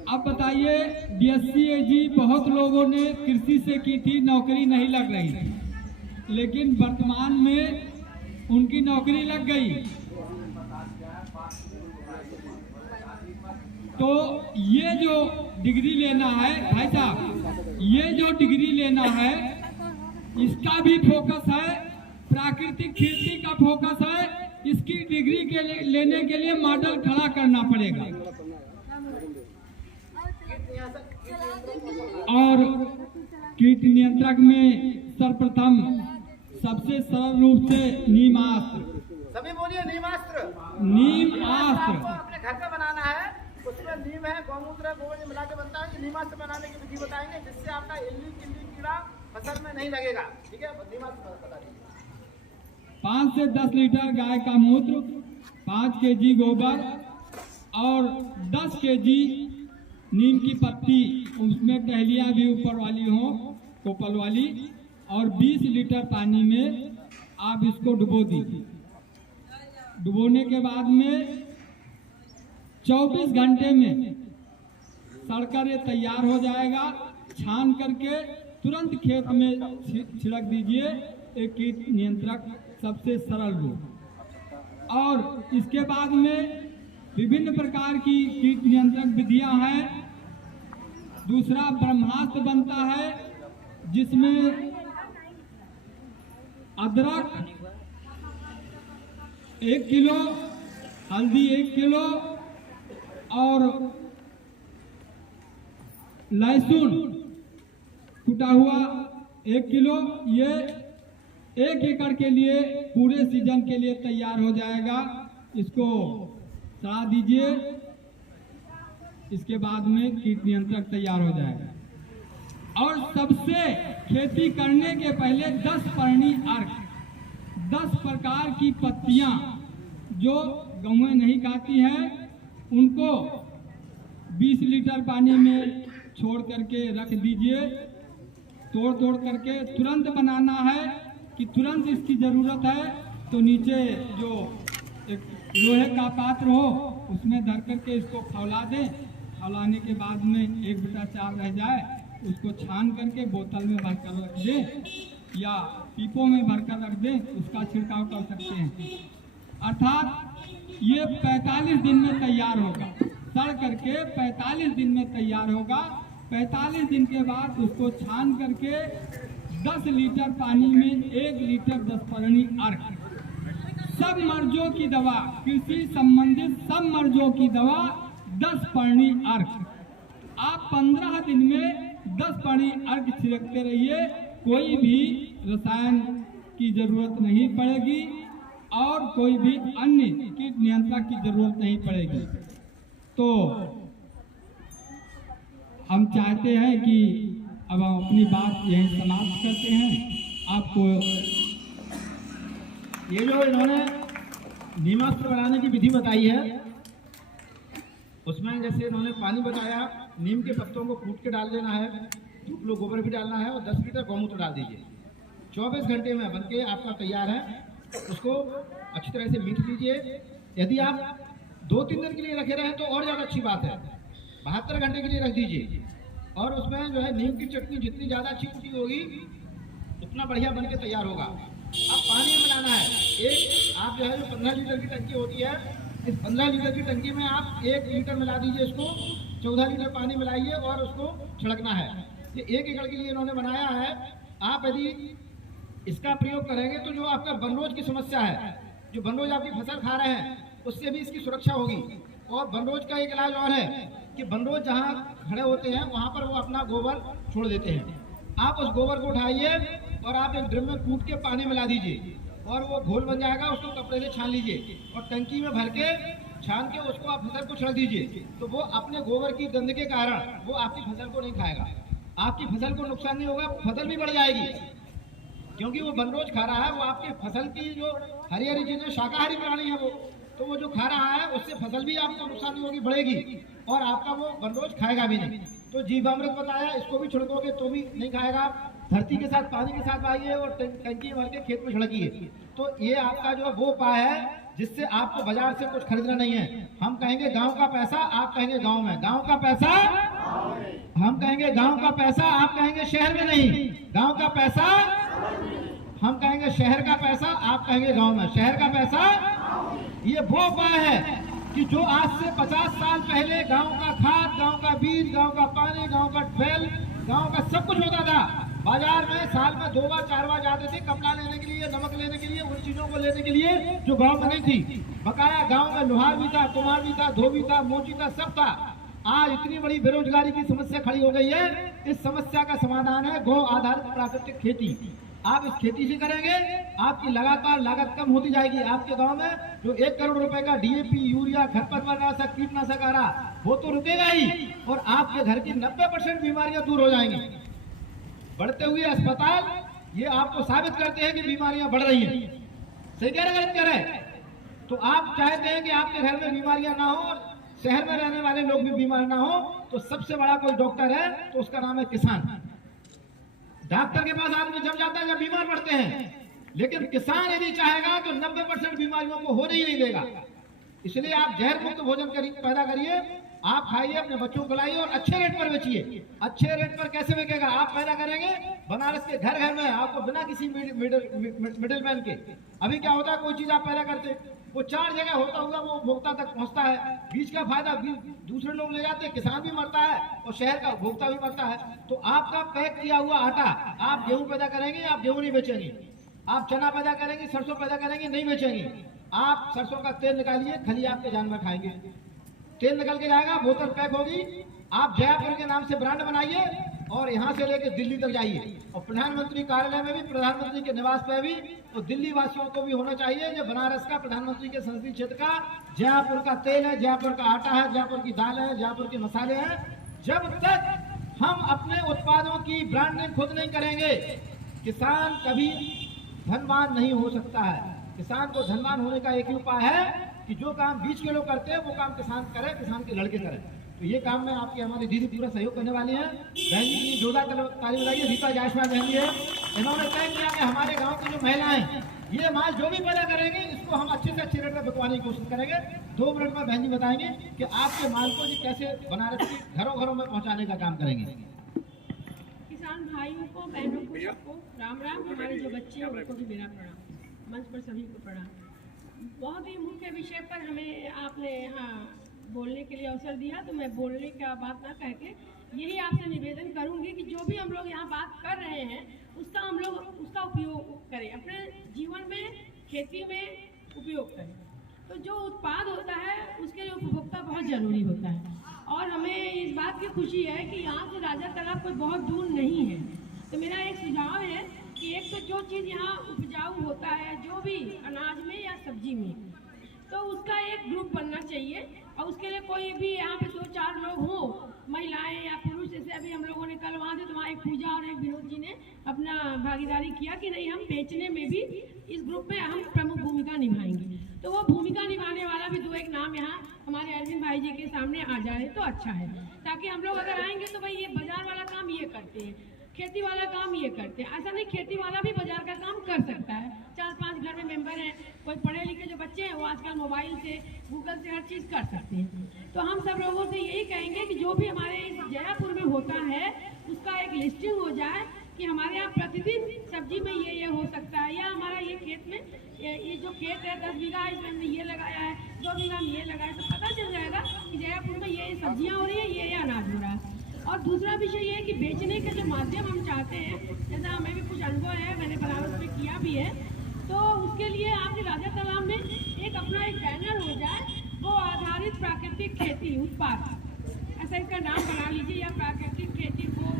अब बताइए, बीएससी एजी बहुत लोगों ने कृषि से की थी, नौकरी नहीं लग रही थी, लेकिन वर्तमान में उनकी नौकरी लग गई। तो ये जो डिग्री लेना है भाई साहब, ये जो डिग्री लेना है इसका भी फोकस है, प्राकृतिक खेती का फोकस है। इसकी डिग्री के लेने के लिए मॉडल खड़ा करना पड़ेगा। और कीट नियंत्रक में सर्वप्रथम सबसे सरल रूप से नीमास्त्र, सभी बोलिए नीमास्त्र। नीमास्त्र आपको अपने घर पे बनाना है, उसमें नीम है, गौमूत्र है, गोबर मिला के बनता है। नीमास्त्र बनाने की विधि बताएंगे जिससे आपका इल्ली चिल्ली कीड़ा फसल में नहीं लगेगा। ठीक है, नीमास्त्र बता दीजिए। 5 से 10 लीटर गाय का मूत्र, 5 केजी गोबर और 10 केजी नीम की पत्ती, उसमें टहलियाँ भी ऊपर वाली हो, कोपल वाली, और 20 लीटर पानी में आप इसको डुबो दीजिए। डुबोने के बाद में 24 घंटे में सड़कर ये तैयार हो जाएगा। छान करके तुरंत खेत में छिड़क दीजिए। एक कीट नियंत्रक सबसे सरल रूप। और इसके बाद में विभिन्न प्रकार की कीट नियंत्रक विधियां हैं। दूसरा ब्रह्मास्त्र बनता है, जिसमें अदरक 1 किलो, हल्दी 1 किलो और लहसुन कुटा हुआ 1 किलो, ये 1 एकड़ के लिए पूरे सीजन के लिए तैयार हो जाएगा। इसको सड़ा दीजिए। इसके बाद में कीट नियंत्रक तैयार हो जाएगा। और सबसे खेती करने के पहले 10 पर्णी अर्क, 10 प्रकार की पत्तियां जो गौएं नहीं खाती हैं, उनको 20 लीटर पानी में छोड़ करके रख दीजिए। तोड़ करके तुरंत बनाना है कि तुरंत इसकी ज़रूरत है। तो नीचे जो एक लोहे का पात्र हो उसमें धर करके इसको खौला दें। खौलाने के बाद में 1/4 रह जाए, उसको छान करके बोतल में भर कर रख दें या पीपों में भर कर रख दें, उसका छिड़काव कर सकते हैं। अर्थात ये 45 दिन में तैयार होगा। सड़ करके 45 दिन में तैयार होगा। 45 दिन के बाद उसको छान करके 10 लीटर पानी में 1 लीटर 10 पर्णी अर्क, सब मर्जों की दवा, कृषि संबंधित सब मर्जों की दवा 10 पर्णी अर्क। आप 15 दिन में 10 पर्णी अर्क छिड़कते रहिए। कोई भी रसायन की जरूरत नहीं पड़ेगी और कोई भी अन्य कीट नियंत्रण की जरूरत नहीं पड़ेगी। तो हम चाहते हैं कि अब हम अपनी बात यहीं समाप्त करते हैं। आपको ये जो इन्होंने नीमास्त्र बनाने की विधि बताई है, उसमें जैसे इन्होंने पानी बताया, नीम के पत्तों को कूट के डाल देना है, 2 किलो गोबर भी डालना है और 10 लीटर गौमूत्र डाल दीजिए। 24 घंटे में बनके आपका तैयार है। उसको अच्छी तरह से मीठ लीजिए। यदि आप 2-3 दिन के लिए रखे रहें तो और ज़्यादा अच्छी बात है। 72 घंटे के लिए रख दीजिए और उसमें जो है नीम की चटनी जितनी ज़्यादा अच्छी कुटी होगी उतना बढ़िया बन के तैयार होगा। अब पानी मिलाना है। एक आप जो है जो 15 लीटर की टंकी होती है, इस 15 लीटर की टंकी में आप 1 लीटर मिला दीजिए। इसको 14 लीटर पानी मिलाइए और उसको छिड़कना है। ये 1 एकड़ के लिए इन्होंने बनाया है। आप यदि इसका प्रयोग करेंगे तो जो आपका बनरोज की समस्या है, जो बनरोज आपकी फसल खा रहे हैं, उससे भी इसकी सुरक्षा होगी। और बनरोज का एक इलाज और है कि बनरोज जहाँ खड़े होते हैं वहाँ पर वो अपना गोबर छोड़ देते हैं। आप उस गोबर को उठाइए और आप एक ड्रम में कूट के पानी मिला दीजिए और वो घोल बन जाएगा। उसको कपड़े से छान लीजिए और टंकी में भर के छान के उसको आप फसल को छिड़क दीजिए। तो वो अपने गोबर की गंध के कारण वो आपकी फसल को नहीं खाएगा, आपकी फसल को नुकसान नहीं होगा, फसल भी बढ़ जाएगी। क्योंकि वो बनरोज खा रहा है, वो आपकी फसल की जो हरी हरी चीजें, शाकाहारी प्राणी है वो, तो वो जो खा रहा है उससे फसल भी आपको नुकसान नहीं होगी, बढ़ेगी और आपका वो बनरोज खाएगा भी नहीं। तो जीवामृत बताया, इसको भी छिड़कोगे तो भी नहीं खाएगा। धरती के साथ पानी के साथ आइए और टंकी भर के खेत में छिड़किए। तो ये आपका जो वो उपाय है जिससे आपको बाजार से कुछ खरीदना नहीं है। हम कहेंगे गांव का पैसा, आप कहेंगे गांव में। गांव का पैसा हम कहेंगे गांव का पैसा, आप कहेंगे शहर में नहीं। गांव का पैसा हम कहेंगे शहर का पैसा, आप कहेंगे गांव में। शहर का पैसा ये वो उपाय है कि जो आज से 50 साल पहले गांव का खाद, गांव का बीज, गांव का पानी, गांव का बैल, गांव का सब कुछ होता था। बाजार में साल में 2 बार 4 बार जाते थे कपड़ा लेने के लिए, नमक लेने के लिए, उन चीजों को लेने के लिए जो गांव में नहीं थी। बकाया गांव में लोहार भी था, कुम्हार भी था, धोबी था, मोची था, सब था। आज इतनी बड़ी बेरोजगारी की समस्या खड़ी हो गई है। इस समस्या का समाधान है गौ आधारित प्राकृतिक खेती। आप इस खेती से करेंगे, आपकी लगातार लागत कम होती जाएगी। आपके गांव में जो 1 करोड़ रुपए का डीएपी, यूरिया, खरपतवारनाशक, कीटनाशक आ रहा, वो तो रुकेगा ही और आपके घर की 90% बीमारियां दूर हो जाएंगी। बढ़ते हुए अस्पताल ये आपको साबित करते हैं कि बीमारियां बढ़ रही हैं। सही कह रहे, गलत कह रहे? तो आप चाहते हैं कि आपके घर में बीमारियां ना हो, शहर में रहने वाले लोग भी बीमार ना हो। तो सबसे बड़ा कोई डॉक्टर है तो उसका नाम है किसान। डॉक्टर के पास आदमी जब जाता है जब बीमार पड़ते हैं, लेकिन किसान यदि चाहेगा तो 90% बीमारियों को होने ही नहीं देगा। इसलिए आप जहर मुक्त भोजन पैदा करिए, आप खाइए, अपने बच्चों को लाइए और अच्छे रेट पर बेचिए। अच्छे रेट पर कैसे बिकेगा? आप पैदा करेंगे बनारस के घर घर में, आपको बिना किसी मिडिल मैन के। अभी क्या होता है, कोई चीज आप पैदा करते वो 4 जगह होता हुआ वो उपभोक्ता तक पहुंचता है। बीज का फायदा दूसरे लोग ले जाते हैं, किसान भी मरता है और शहर का उपभोक्ता भी मरता है। तो आपका पैक किया हुआ आटा, आप गेहूं पैदा करेंगे, आप गेहूं नहीं बेचेंगे। आप चना पैदा करेंगे, सरसों पैदा करेंगे, नहीं बेचेंगे। आप सरसों का तेल निकालिए, खली आपके जानवर खाएंगे। तेल निकल के जाएगा, बोतल पैक होगी। आप जयपुर के नाम से ब्रांड बनाइए और यहाँ से लेकर दिल्ली तक जाइए। और प्रधानमंत्री कार्यालय में भी, प्रधानमंत्री के निवास पे भी, तो दिल्ली वासियों को भी होना चाहिए जो बनारस का, प्रधानमंत्री के संसदीय क्षेत्र का जयपुर का तेल है, जयपुर का आटा है, जयपुर की दाल है, जयपुर के मसाले हैं। जब तक हम अपने उत्पादों की ब्रांडिंग खुद नहीं करेंगे, किसान कभी धनवान नहीं हो सकता है। किसान को धनवान होने का एक ही उपाय है कि जो काम बीच के लोग करते हैं वो काम किसान करे, किसान के लड़के करें। तो ये काम में आपकी हमारी दीदी पूरा सहयोग करने वाली है। बहन जी की जोरदार ताली बजाइए। रीता जायसवाल बहन जी है, इन्होंने तय किया कि हमारे गांव की जो महिलाएं ये माल जो भी पैदा करेंगे इसको हम अच्छे से अच्छे रेट में बिकवाने की कोशिश करेंगे। 2 मिनट में बहन जी बताएंगे कि आपके माल को जी कैसे बनारस के घरों घरों में पहुँचाने का काम करेंगे। किसान भाइयों को, बहनों को, सबको राम राम। हमारे जो बच्चे हैं उनको भी मेरा प्रणाम, मंच पर सभी को प्रणाम। बहुत ही मुख्य विषय पर हमें आपने यहाँ बोलने के लिए अवसर दिया, तो मैं बोलने का बात ना कह के यही आपसे निवेदन करूंगी कि जो भी हम लोग यहाँ बात कर रहे हैं उसका हम लोग उसका उपयोग करें, अपने जीवन में, खेती में उपयोग करें। तो जो उत्पाद होता है उसके लिए उपभोक्ता बहुत ज़रूरी होता है। और हमें इस बात की खुशी है कि यहाँ से राजा तालाब कोई बहुत दूर नहीं है। तो मेरा एक सुझाव है कि एक तो जो चीज़ यहाँ उपजाऊ होता है, जो भी अनाज में या सब्जी में, तो उसका एक ग्रुप बनना चाहिए और उसके लिए कोई भी यहाँ पे 2-4 लोग हों, महिलाएं या पुरुष। जैसे अभी हम लोगों ने कल वहाँ से तो वहाँ एक पूजा और एक विनोद जी ने अपना भागीदारी किया कि नहीं, हम बेचने में भी इस ग्रुप में हम प्रमुख भूमिका निभाएंगे। तो वो भूमिका निभाने वाला भी 2-1 नाम यहाँ हमारे अरविंद भाई जी के सामने आ जाए तो अच्छा है, ताकि हम लोग अगर आएंगे तो भाई ये बाजार वाला काम ये करते हैं, खेती वाला काम ये करते हैं। ऐसा नहीं, खेती वाला भी बाजार का काम कर सकता है। 4-5 घर में मेंबर हैं, कोई पढ़े लिखे जो बच्चे हैं वो आजकल मोबाइल से, गूगल से हर चीज़ कर सकते हैं। तो हम सब लोगों से यही कहेंगे कि जो भी हमारे इस जयापुर में होता है उसका एक लिस्टिंग हो जाए कि हमारे यहाँ प्रतिदिन सब्जी में ये हो सकता है, या हमारा ये खेत में ये जो खेत है 10 बीघा इसमें हमने ये लगाया है, 2 बीघा में ये लगाया है, तो पता चल जाएगा कि जयापुर में ये सब्जियाँ हो रही है, ये अनाज हो रहा है। और दूसरा विषय ये है कि बेचने के जो माध्यम हम चाहते हैं, जैसा हमें भी कुछ अनुभव है, मैंने बनारस में किया भी है, तो उसके लिए आपके राजा तालाब में एक अपना एक बैनर हो जाए, वो आधारित प्राकृतिक खेती उत्पाद, ऐसा इसका नाम बना लीजिए, या प्राकृतिक खेती को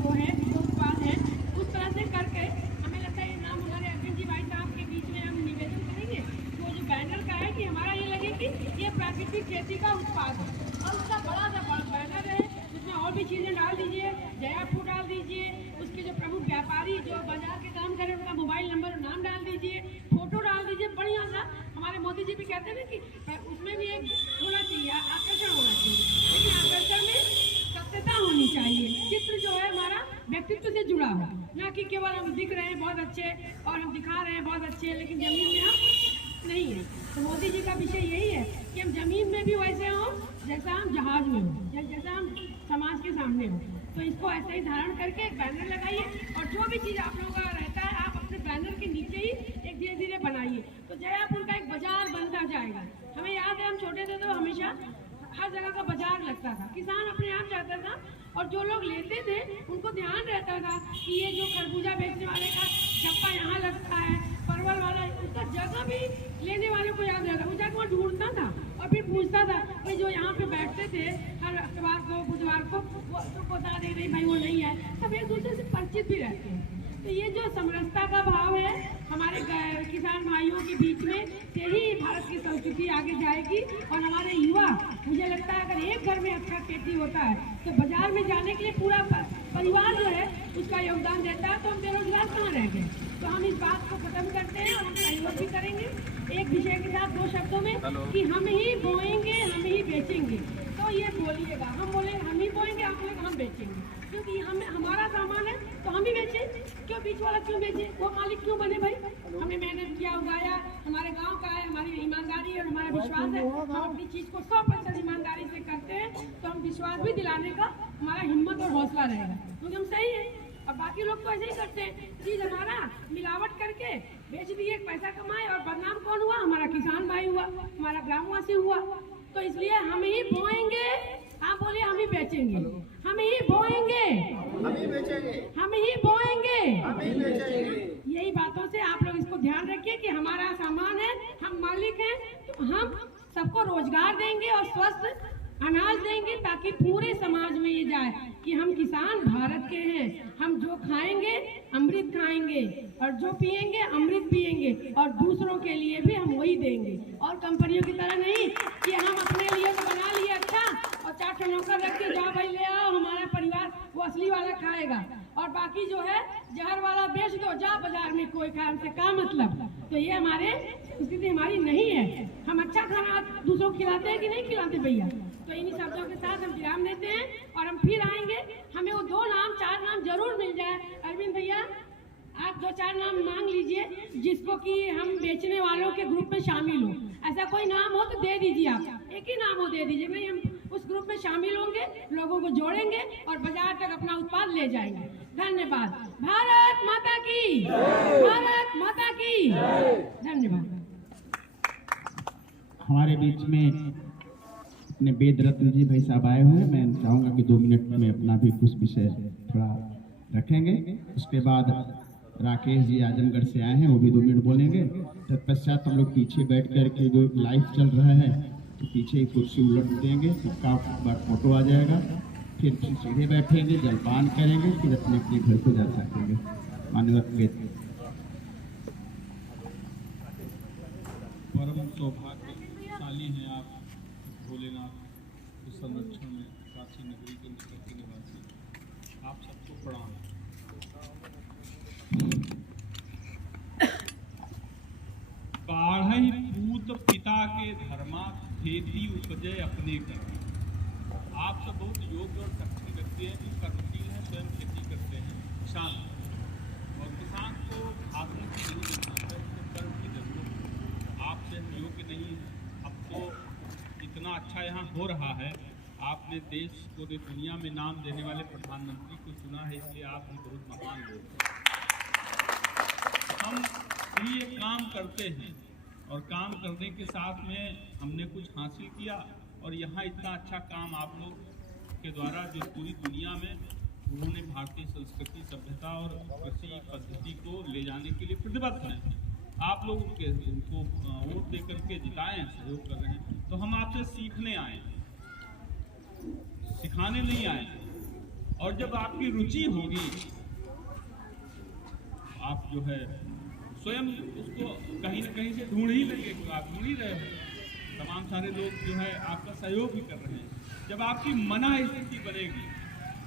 जो है जो उत्पाद है उस तरह से करके हमें लगता है ये नाम हमारे अरविंद जी भाई साहब के बीच में हम निवेदन करेंगे। तो जो बैनर का है कि हमारा ये लगे कि ये प्राकृतिक खेती का उत्पाद है, और उसका बड़ा सा बैनर है, उसमें और भी चीज़ें डाल दीजिए, जयापुर डाल दीजिए, उसके जो प्रमुख व्यापारी जो बाजार के काम करें उनका मोबाइल नंबर और नाम डाल दीजिए, फोटो डाल दीजिए, बढ़िया सा। हमारे मोदी जी भी कहते हैं कि उसमें भी एक होना चाहिए, आकर्षण होना चाहिए, लेकिन आकर्षण में सत्यता होनी चाहिए। चित्र जो है हमारा व्यक्तित्व से जुड़ा हो, ना कि केवल हम दिख रहे हैं बहुत अच्छे और हम दिखा रहे हैं बहुत अच्छे, लेकिन जमीन में हम नहीं है। तो मोदी जी का विषय यही है कि हम जमीन में भी वैसे हों जैसा हम जहाज में हो, या जैसा हम समाज के सामने हो। तो इसको ऐसे ही धारण करके एक बैनर लगाइए, और जो भी चीज़ आप लोगों का रहता है आप अपने बैनर के नीचे ही एक धीरे धीरे बनाइए, तो जयापुर का एक बाजार बनता जाएगा। हमें याद है हम छोटे थे तो हमेशा हर जगह का बाजार लगता था, किसान अपने आप जाता था, और जो लोग लेते थे उनको ध्यान रहता था कि ये जो खरबूजा बेचने वाले का छप्पा यहाँ लगता है, परवल वाला, उसका जगह भी लेने वाले को याद रहता, वो जाकर वहाँ ढूंढता था और फिर पूछता था भाई जो यहाँ पे बैठते थे हर अखबार को बुधवार को, वो तो बता दे रही भाई वो नहीं है, सब एक दूसरे से परिचित भी रहते हैं। तो ये जो समरसता का भाव है हमारे किसान भाइयों के बीच में, से ही भारत की संस्कृति आगे जाएगी। और हमारे युवा, मुझे लगता है अगर एक घर में अच्छा खेती होता है तो बाजार में जाने के लिए पूरा परिवार जो है उसका योगदान देता है, तो हम बेरोजगार कहाँ रह गए। तो हम इस बात को खत्म करते हैं और हम सहयोग भी करेंगे एक विषय के साथ 2 शब्दों में कि हम ही बोएंगे हम ही बेचेंगे। तो ये बोलिएगा, हम बोलेंगे हम ही बोएंगे, आप बोलेंगे हम बेचेंगे, क्योंकि हम हमारा सामान है तो हम ही बेचें, क्यों बीच वाला क्यों बेचे, वो मालिक क्यों बने भाई। हमने मेहनत किया, उगाया, हमारे गांव का है, हमारी ईमानदारी और हमारा विश्वास है, हम अपनी चीज़ को 100% ईमानदारी से करते हैं, तो हम विश्वास भी दिलाने का हमारा हिम्मत और हौसला रहेगा, क्योंकि हम सही है। और बाकी लोग तो ऐसे ही करते हैं, चीज़ हमारा मिलावट करके बेच दिए, पैसा कमाए, और बदनाम कौन हुआ, हमारा किसान भाई हुआ, हमारा ग्रामवासी हुआ। तो इसलिए हम ही बोएंगे, आप बोलिए हम ही बेचेंगे, हम ही बोएंगे हम ही बेचेंगे, हम ही बोएंगे, हम ही बेचेंगे। यही बातों से आप लोग इसको ध्यान रखिए कि हमारा सामान है, हम मालिक हैं, तो हम सबको रोजगार देंगे और स्वस्थ अनाज देंगे, ताकि पूरे समाज में ये जाए कि हम किसान भारत के हैं, हम जो खाएंगे अमृत खाएंगे, और जो पिएंगे अमृत पिएंगे, और दूसरों के लिए भी हम वही देंगे। और कंपनियों की तरह नहीं कि हम अपने लिए तो बना लिए अच्छा, और 4 नौकर रख के जाओ भाई ले आओ, हमारा परिवार वो असली वाला खाएगा, और बाकी जो है जहर वाला बेच दो, जा बाजार में कोई खाए, हमसे क्या मतलब। तो ये हमारे स्थिति हमारी नहीं है। हम अच्छा खाना दूसरों को खिलाते हैं कि नहीं खिलाते भैया। तो इन्हीं शब्दों के साथ हम विराम देते हैं और हम फिर आएंगे। हमें वो 2 नाम 4 नाम जरूर मिल जाए। अरविंद भैया आप 2-4 नाम मांग लीजिए जिसको कि हम बेचने वालों के ग्रुप में शामिल हो। ऐसा कोई नाम हो तो दे दीजिए, आप एक ही नाम हो दे दीजिए, नहीं हम उस ग्रुप में शामिल होंगे, लोगों को जोड़ेंगे और बाजार तक अपना उत्पाद ले जाएंगे। धन्यवाद। भारत माता की, भारत माता की धन्यवाद। हमारे बीच में अपने वेद रत्न जी भाई साहब आए हुए हैं। मैं चाहूँगा कि 2 मिनट में अपना भी कुछ विषय थोड़ा रखेंगे। उसके बाद राकेश जी आजमगढ़ से आए हैं, वो भी 2 मिनट बोलेंगे। तत्पश्चात हम लोग पीछे बैठ कर के जो लाइव चल रहा है तो पीछे कुर्सी उलट देंगे, सबका बार फोटो आ जाएगा। फिर सीधे बैठेंगे, जलपान करेंगे, फिर अपने अपने घर को जा सकेंगे। माननीय परम सौभाग्यशाली हैं आप भोलेनाथ के संरक्षण में काशी नगरी के निकट के निवासी। आप सबको प्रणाम। बाढ़ई पूत पिता के धर्मा खेती उपजय अपने कर। आप सब बहुत योग्य और सक्षम व्यक्ति हैं जो कर्मशील हैं, स्वयं खेती करते हैं, किसान। और किसान को भागने की नहीं देखना है, उसको कर्म की जरूरत है। आपसे हम योग्य नहीं है। अब तो इतना अच्छा यहाँ हो रहा है, आपने देश को दुनिया में नाम देने वाले प्रधानमंत्री को चुना है, इसलिए आप भी बहुत महान लोग हैं। हम भी ये काम करते हैं और काम करने के साथ में हमने कुछ हासिल किया और यहाँ इतना अच्छा काम आप लोग के द्वारा जो पूरी दुनिया में उन्होंने भारतीय संस्कृति, सभ्यता और कृषि पद्धति को ले जाने के लिए प्रतिबद्ध हैं। आप लोग उनको वोट दे करके जिताए हैं, सहयोग कर रहे हैं। तो हम आपसे सीखने आए, सिखाने नहीं आए। और जब आपकी रुचि होगी, आप जो है स्वयं उसको कहीं न कहीं से ढूंढ ही लेंगे। आप ढूंढ ही रहे हैं, तमाम सारे लोग जो है आपका सहयोग भी कर रहे हैं। जब आपकी मना स्थिति बनेगी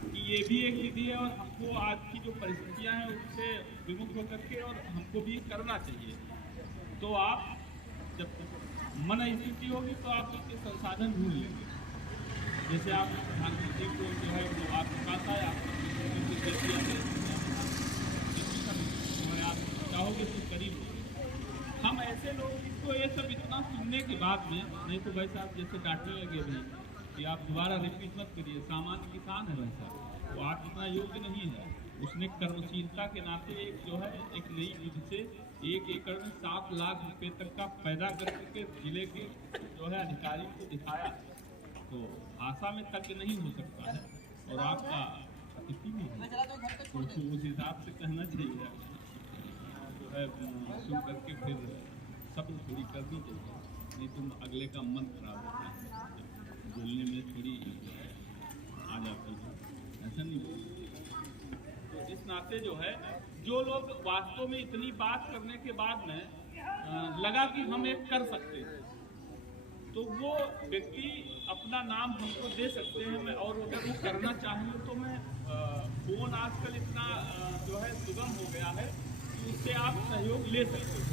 कि ये भी एक विधि है और हमको आज की जो परिस्थितियां हैं उससे विमुख होकर के और हमको भी करना चाहिए, तो आप जब मन स्थिति होगी तो आप उसके संसाधन ढूंढ लेंगे। जैसे आप प्रधानमंत्री को जो है वो आपके पास आए, आप चाहोगे तो करीब। हम ऐसे लोग इसको ये सब इतना सुनने के बाद में, नहीं तो भाई साहब जैसे डांटने लगे भी कि आप दोबारा रिपीट मत करिए, सामान्य किसान है वैसा, वो आप इतना योग्य नहीं है। उसने कर्मशीलता के नाते एक जो है एक नई विधि से 1 एकड़ में 7 लाख रुपए तक का पैदा करके जिले के जो है अधिकारी को दिखाया। तो आशा में तक नहीं हो सकता है और आपका अतिथि भी है, तो उस हिसाब से कहना चाहिए जो है सुन करके फिर सब थोड़ी करनी चाहिए, नहीं तो अगले का मन खराब होता है, बोलने में थोड़ी आ जाती है, ऐसा नहीं होता। तो इस नाते जो है जो लोग वास्तव में इतनी बात करने के बाद में लगा कि हम एक कर सकते हैं, तो वो व्यक्ति अपना नाम हमको दे सकते हैं। मैं और अगर वो करना चाहेंगे तो मैं फोन आजकल इतना जो है सुगम हो गया है कि उससे आप सहयोग ले सकते हो।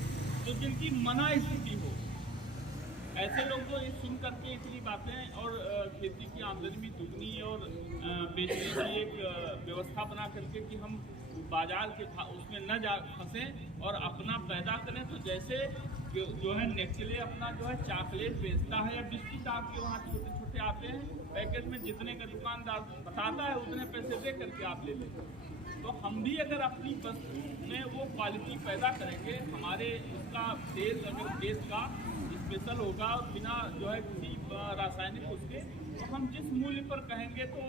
तो जिनकी मना स्थिति हो, ऐसे लोग तो ये सुन करके इतनी बातें और खेती की आमदनी भी दुगनी और बेचने की एक व्यवस्था बना करके कि हम बाजार के उसमें न जा फंसें और अपना पैदा करें। तो जैसे जो है नेक्सले अपना जो है चॉकलेट बेचता है या बिस्किट आपके वहाँ छोटे छोटे आते हैं पैकेट में, जितने का दुकानदार बताता है उतने पैसे दे करके आप ले लेंगे। तो हम भी अगर अपनी वस्तु में वो क्वालिटी पैदा करेंगे, हमारे उसका तेल अगर देश का स्पेशल होगा बिना जो है किसी रासायनिक उसके, तो हम जिस मूल्य पर कहेंगे तो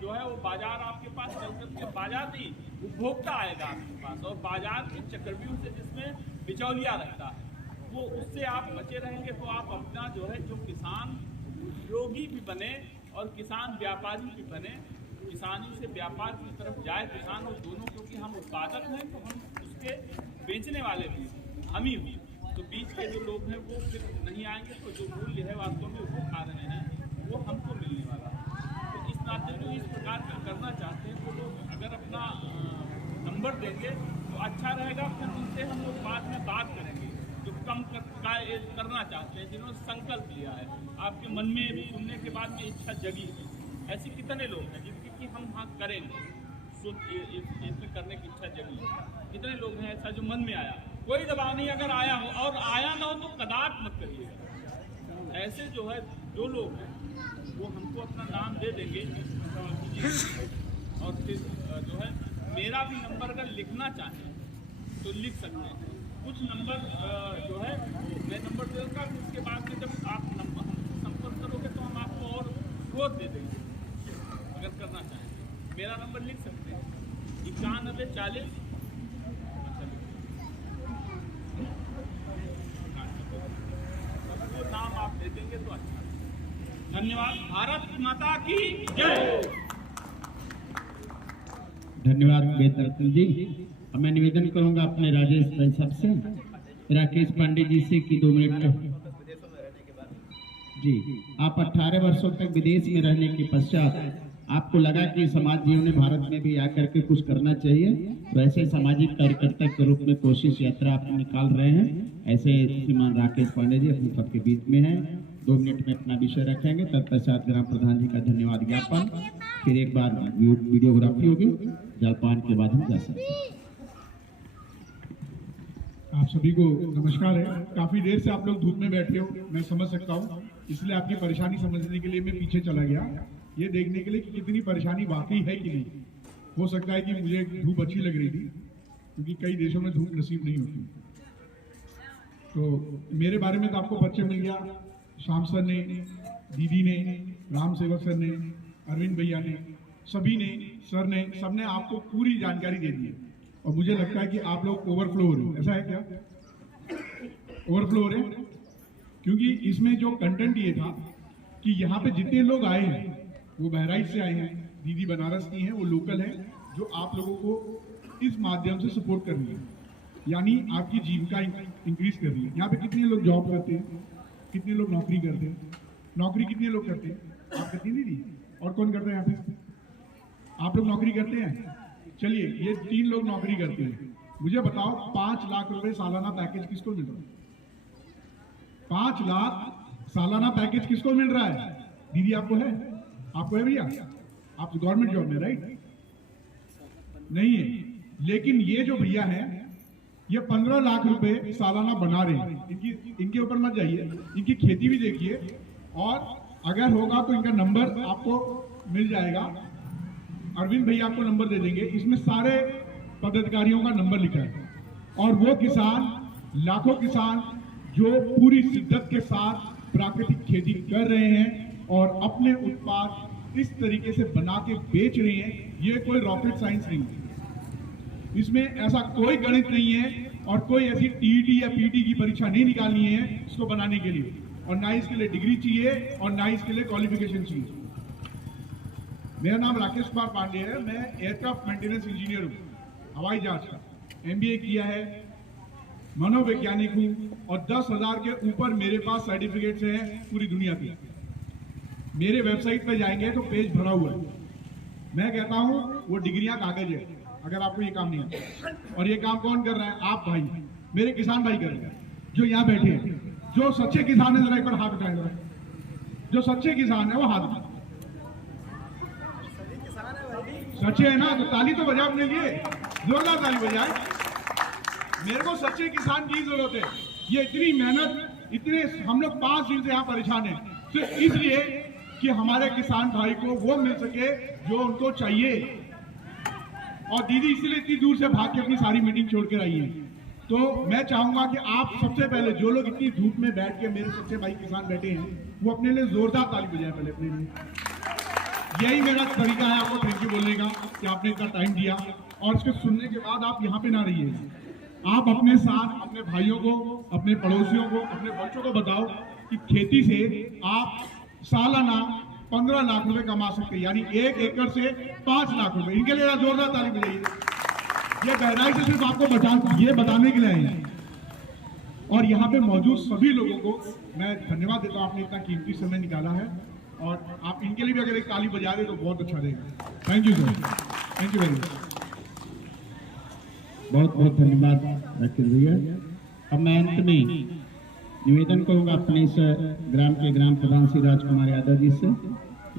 जो है वो बाजार आपके पास चल करके बाजार नहीं उपभोक्ता आएगा आपके पास, और बाजार के चक्रव्यूह से जिसमें बिचौलिया रहता है वो उससे आप बचे रहेंगे। तो आप अपना जो है जो किसान उद्योगी भी बने और किसान व्यापारी भी बने, किसानी से व्यापार की तरफ जाए किसान, और दोनों क्योंकि हम उत्पादक हैं तो हम उसके बेचने वाले भी हम ही हुए, तो बीच के जो लोग हैं वो फिर नहीं आएंगे, तो जो मूल्य है वास्तव में वो खा रहे हैं वो हमको मिलने वाला है। तो इस नाते जो इस प्रकार का करना चाहते हैं वो लोग अगर अपना नंबर देंगे तो अच्छा रहेगा। फिर उनसे हम लोग बाद में बात करेंगे जो कम करना चाहते हैं, जिन्होंने संकल्प लिया है, आपके मन में सुनने के बाद में इच्छा जगी है। ऐसे कितने लोग हैं जिनकी कि हम हाँ करेंगे, इसमें करने की इच्छा जगी है, कितने लोग हैं ऐसा जो मन में आया। कोई दबाव नहीं, अगर आया हो और आया ना हो तो कदाच मत करिएगा। ऐसे जो है जो लोग हैं वो हमको अपना नाम दे देंगे और फिर जो है मेरा भी नंबर अगर लिखना चाहें तो लिख सकते हैं। कुछ नंबर जो है मैं नंबर दे दूँगा, उसके बाद में जब आप नंबर हमसे संपर्क करोगे तो हम आपको और ग्रोथ दे देंगे अगर करना चाहें। मेरा नंबर लिख सकते हैं 9140 नाम आप दे देंगे तो अच्छा। धन्यवाद। भारत माता की जय। धन्यवाद वेद रत्न जी। अब मैं निवेदन करूंगा अपने राजेश भाई साहब से, राकेश पांडे जी से कि 2 मिनट जी। आप 18 वर्षों तक विदेश में रहने के पश्चात आपको लगा कि समाज जीवन में भारत में भी आकर के कुछ करना चाहिए, वैसे सामाजिक कार्यकर्ता के रूप में कोशिश यात्रा आप निकाल रहे हैं। ऐसे श्रीमान राकेश पांडे जी अपने सबके बीच में हैं, 2 मिनट में अपना विषय रखेंगे। तत्पश्चात ग्राम प्रधान जी का धन्यवाद ज्ञापन, फिर एक बार वीडियोग्राफी होगी, जलपान के बाद हम जा सकते हैं। आप सभी को नमस्कार है। काफी देर से आप लोग धूप में बैठे हो, मैं समझ सकता हूँ, इसलिए आपकी परेशानी समझने के लिए मैं पीछे चला गया, ये देखने के लिए कि कितनी परेशानी वाकई है कि नहीं। हो सकता है कि मुझे धूप अच्छी लग रही थी, क्योंकि कई देशों में धूप नसीब नहीं होती। तो मेरे बारे में तो आपको परिचय मिल गया, श्याम सर ने, दीदी ने, राम सेवक सर ने, अरविंद भैया ने, सभी ने, सर ने, सबने आपको पूरी जानकारी दे दी है। और मुझे लगता है कि आप लोग ओवरफ्लो हो रहे हो, ऐसा है क्या? ओवरफ्लो हो रहे हैं, क्योंकि इसमें जो कंटेंट ये था कि यहाँ पे जितने लोग आए हैं वो बहराइच से आए हैं, दीदी बनारस की हैं, वो लोकल हैं, जो आप लोगों को इस माध्यम से सपोर्ट कर रही है, यानी आपकी जीविका इंक्रीज कर रही है। यहाँ पे कितने लोग जॉब करते हैं, कितने लोग नौकरी करते हैं? नौकरी कितने लोग करते हैं? आप करती नहीं दी, और कौन करते हैं यहाँ पे? आप लोग नौकरी करते हैं? चलिए, ये 3 लोग नौकरी करते हैं। मुझे बताओ 5 लाख रुपए सालाना पैकेज किसको मिल रहा है? 5 लाख सालाना पैकेज किसको मिल रहा है? दीदी आपको है? आपको है भैया? आप गवर्नमेंट जॉब में राइट? नहीं है, लेकिन ये जो भैया हैं ये 15 लाख रुपए सालाना बना रहे हैं। इनके ऊपर मत जाइए, इनकी खेती भी देखिए, और अगर होगा तो इनका नंबर आपको मिल जाएगा, अरविंद भैया आपको नंबर दे देंगे। इसमें सारे पदाधिकारियों का नंबर लिखा है, और वो किसान, लाखों किसान जो पूरी शिद्दत के साथ प्राकृतिक खेती कर रहे हैं और अपने उत्पाद इस तरीके से बना के बेच रहे हैं, ये कोई रॉकेट साइंस नहीं है। इसमें ऐसा कोई गणित नहीं है, और कोई ऐसी टीईटी या पीटी की परीक्षा नहीं निकालनी है इसको बनाने के लिए, और ना इसके लिए डिग्री चाहिए और ना इसके लिए क्वालिफिकेशन चाहिए। मेरा नाम राकेश कुमार पांडे है, मैं एयरक्राफ्ट मेंटेनेंस इंजीनियर हूँ, हवाई जहाज का MBA किया है, मनोवैज्ञानिक हूँ, और 10,000 के ऊपर मेरे पास सर्टिफिकेट्स हैं पूरी दुनिया के। मेरे वेबसाइट पे जाएंगे तो पेज भरा हुआ है। मैं कहता हूँ वो डिग्रियां कागज है, अगर आपको ये काम नहीं आता। और ये काम कौन कर रहा है? आप भाई, मेरे किसान भाई कर रहे हैं, जो यहाँ बैठे हैं। जो सच्चे किसान है जरा एक बार हाथ उठाए, जो सच्चे किसान है वो हाथ उठाए। सच्चे है ना? तो ताली तो बजाओ अपने लिए, जोरदार ताली बजाए। मेरे को सच्चे किसान की जरूरत है। ये इतनी मेहनत, इतने हम लोग 5 दिन से यहाँ परेशान हैं, सिर्फ इसलिए कि हमारे किसान भाई को वो मिल सके जो उनको चाहिए। और दीदी इसलिए इतनी दूर से भाग के अपनी सारी मीटिंग छोड़ कर आई है। तो मैं चाहूंगा कि आप सबसे पहले, जो लोग इतनी धूप में बैठ के मेरे सच्चे भाई किसान बैठे हैं, वो अपने लिए जोरदार ताली बजाएं पहले अपने लिए। यही मेरा तरीका है आपको थैंक यू बोलने का, कि आपने इतना टाइम दिया। और इसको सुनने के बाद आप यहाँ पे ना रहिए, आप अपने साथ अपने भाइयों को, अपने पड़ोसियों को, अपने बच्चों को बताओ कि खेती से आप सालाना 15 लाख रुपए कमा सकते हैं, यानी 1 एकड़ से 5 लाख रुपए। इनके लिए जोरदार ताली बजाइए। ये गहराई से सिर्फ आपको ये बताने के लिए आए हैं। और यहाँ पे मौजूद सभी लोगों को मैं धन्यवाद देता हूँ, आपने इतना कीमती समय निकाला है। और आप इनके लिए भी अगर एक ताली बजा दे तो बहुत अच्छा रहेगा। Thank you sir, thank you very much. बहुत बहुत धन्यवाद राकेश भैया। अब मैं अंत में निवेदन करूंगा अपने इस ग्राम के ग्राम प्रधान श्री राजकुमार यादव जी से,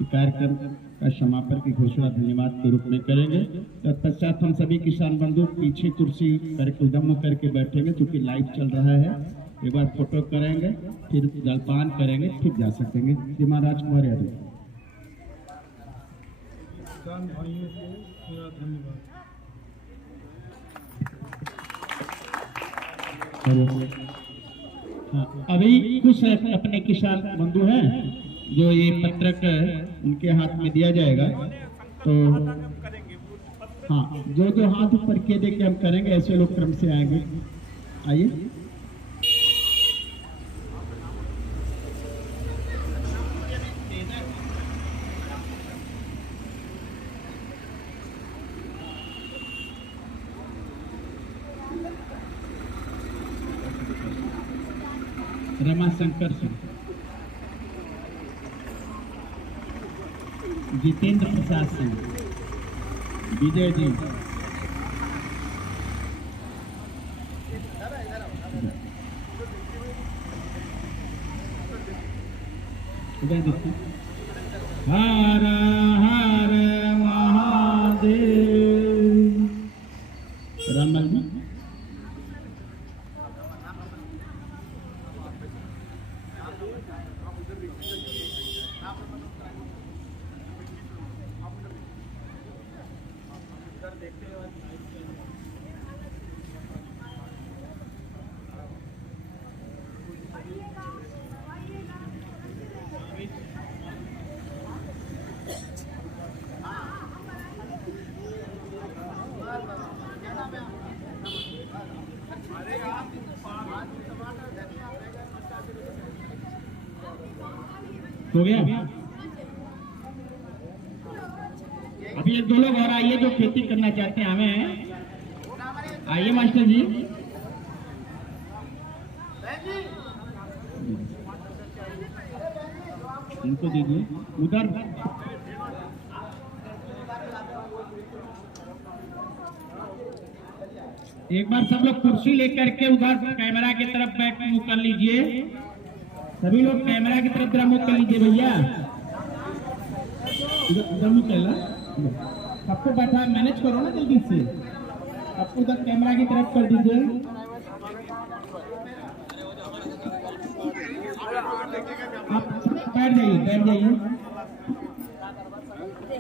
कार्यक्रम का समापन की घोषणा धन्यवाद के रूप में करेंगे। तत्पश्चात हम सभी किसान बंधु पीछे कुर्सी करके उदम करके बैठेंगे, क्योंकि लाइव चल रहा है। एक बार फोटो करेंगे, फिर जलपान करेंगे, फिर जा सकेंगे। श्रीमान राजकुमार यादव। किसान भाइयों को मेरा धन्यवाद। हाँ, अभी कुछ अपने किसान बंधु हैं जो ये पत्रक उनके हाथ में दिया जाएगा, तो हाँ, जो जो हाथ ऊपर किए दे के हम करेंगे, ऐसे लोग क्रम से आएंगे। आइए। रमाशंकर सिंह, जितेंद्र प्रसाद सिंह, विजय जी, इधर देखिए, हर हर महादेव, रामलाल जी, हो गया। अभी एक दो लोग और आइए जो खेती करना चाहते हैं, हमें आइए मास्टर जी। इनको दीजिए उधर। एक बार सब लोग कुर्सी लेकर के उधर कैमरा की तरफ बैठ मुंह कर लीजिए। सभी लोग कैमरा की तरफ मुंह कर लीजिए भैया। उधर मुंह कर, सबको बैठा मैनेज करो ना जल्दी से। सबको उधर कैमरा की तरफ कर दीजिए। आप बैठ जाइए, बैठ जाइए।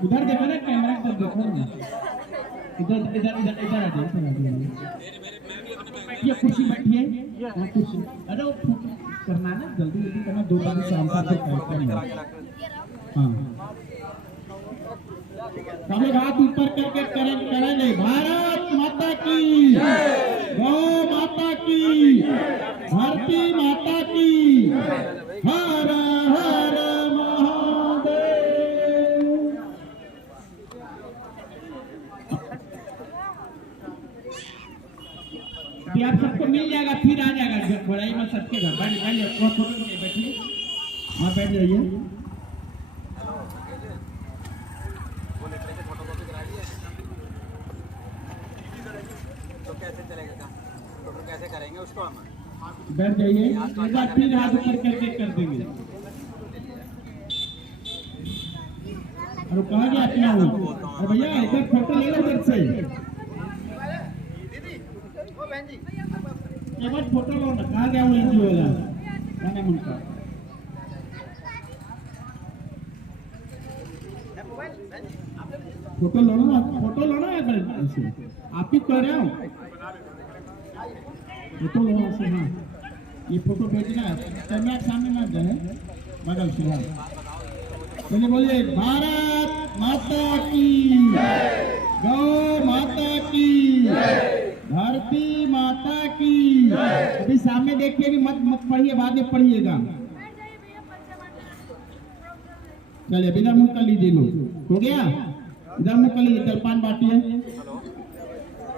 उधर देखो ना, कैमरा की तरफ देखो ना। इधर इधर इधर इधर आ जाइए। बैठिए, कुर्सी बैठिए। कुर्सी, अरे वो करना ना, जल्दी जल्दी करना। 2 बजे शाम तक कार्यक्रम है। हाँ, हम लोग हाथ ऊपर करके करेंगे। भारत माता की, गौ माता की, धरती माता की, हर हर महादेव। अभी आप सबको मिल जाएगा, फिर आ जाएगा घोड़ाई में सबके घर। बैठिए, हाँ बैठ जाइए। कैसे करेंगे उसको हम? बैठ जाइए। एक बार फिर हाथ ऊपर करके कर देंगे। और कहा गया अपना वो, और भैया इधर फोटो ले लो इधर से। एक बार फोटो लो ना। कहा गया वो एनजीओ वाला, क्या नाम उनका? फोटो लो ना, फोटो लो ना। ऐसे आप ही कह रहे हो, फोटो लो ऐसे। हाँ, ये फोटो भेजना है, कैमरा के सामने ना जाए, बगल से। बोलिए बोलिए, भारत माता की, गौ माता की, धरती माता की। अभी सामने देखिए, भी मत पढ़िए, बाद में पढ़िएगा। चलिए, बिना मुंह कर लीजिए लोग। हो गया, इधर मुंह कर लीजिए। जलपान बांटिए।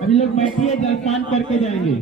अभी लोग बैठिए, जलपान करके जाएंगे।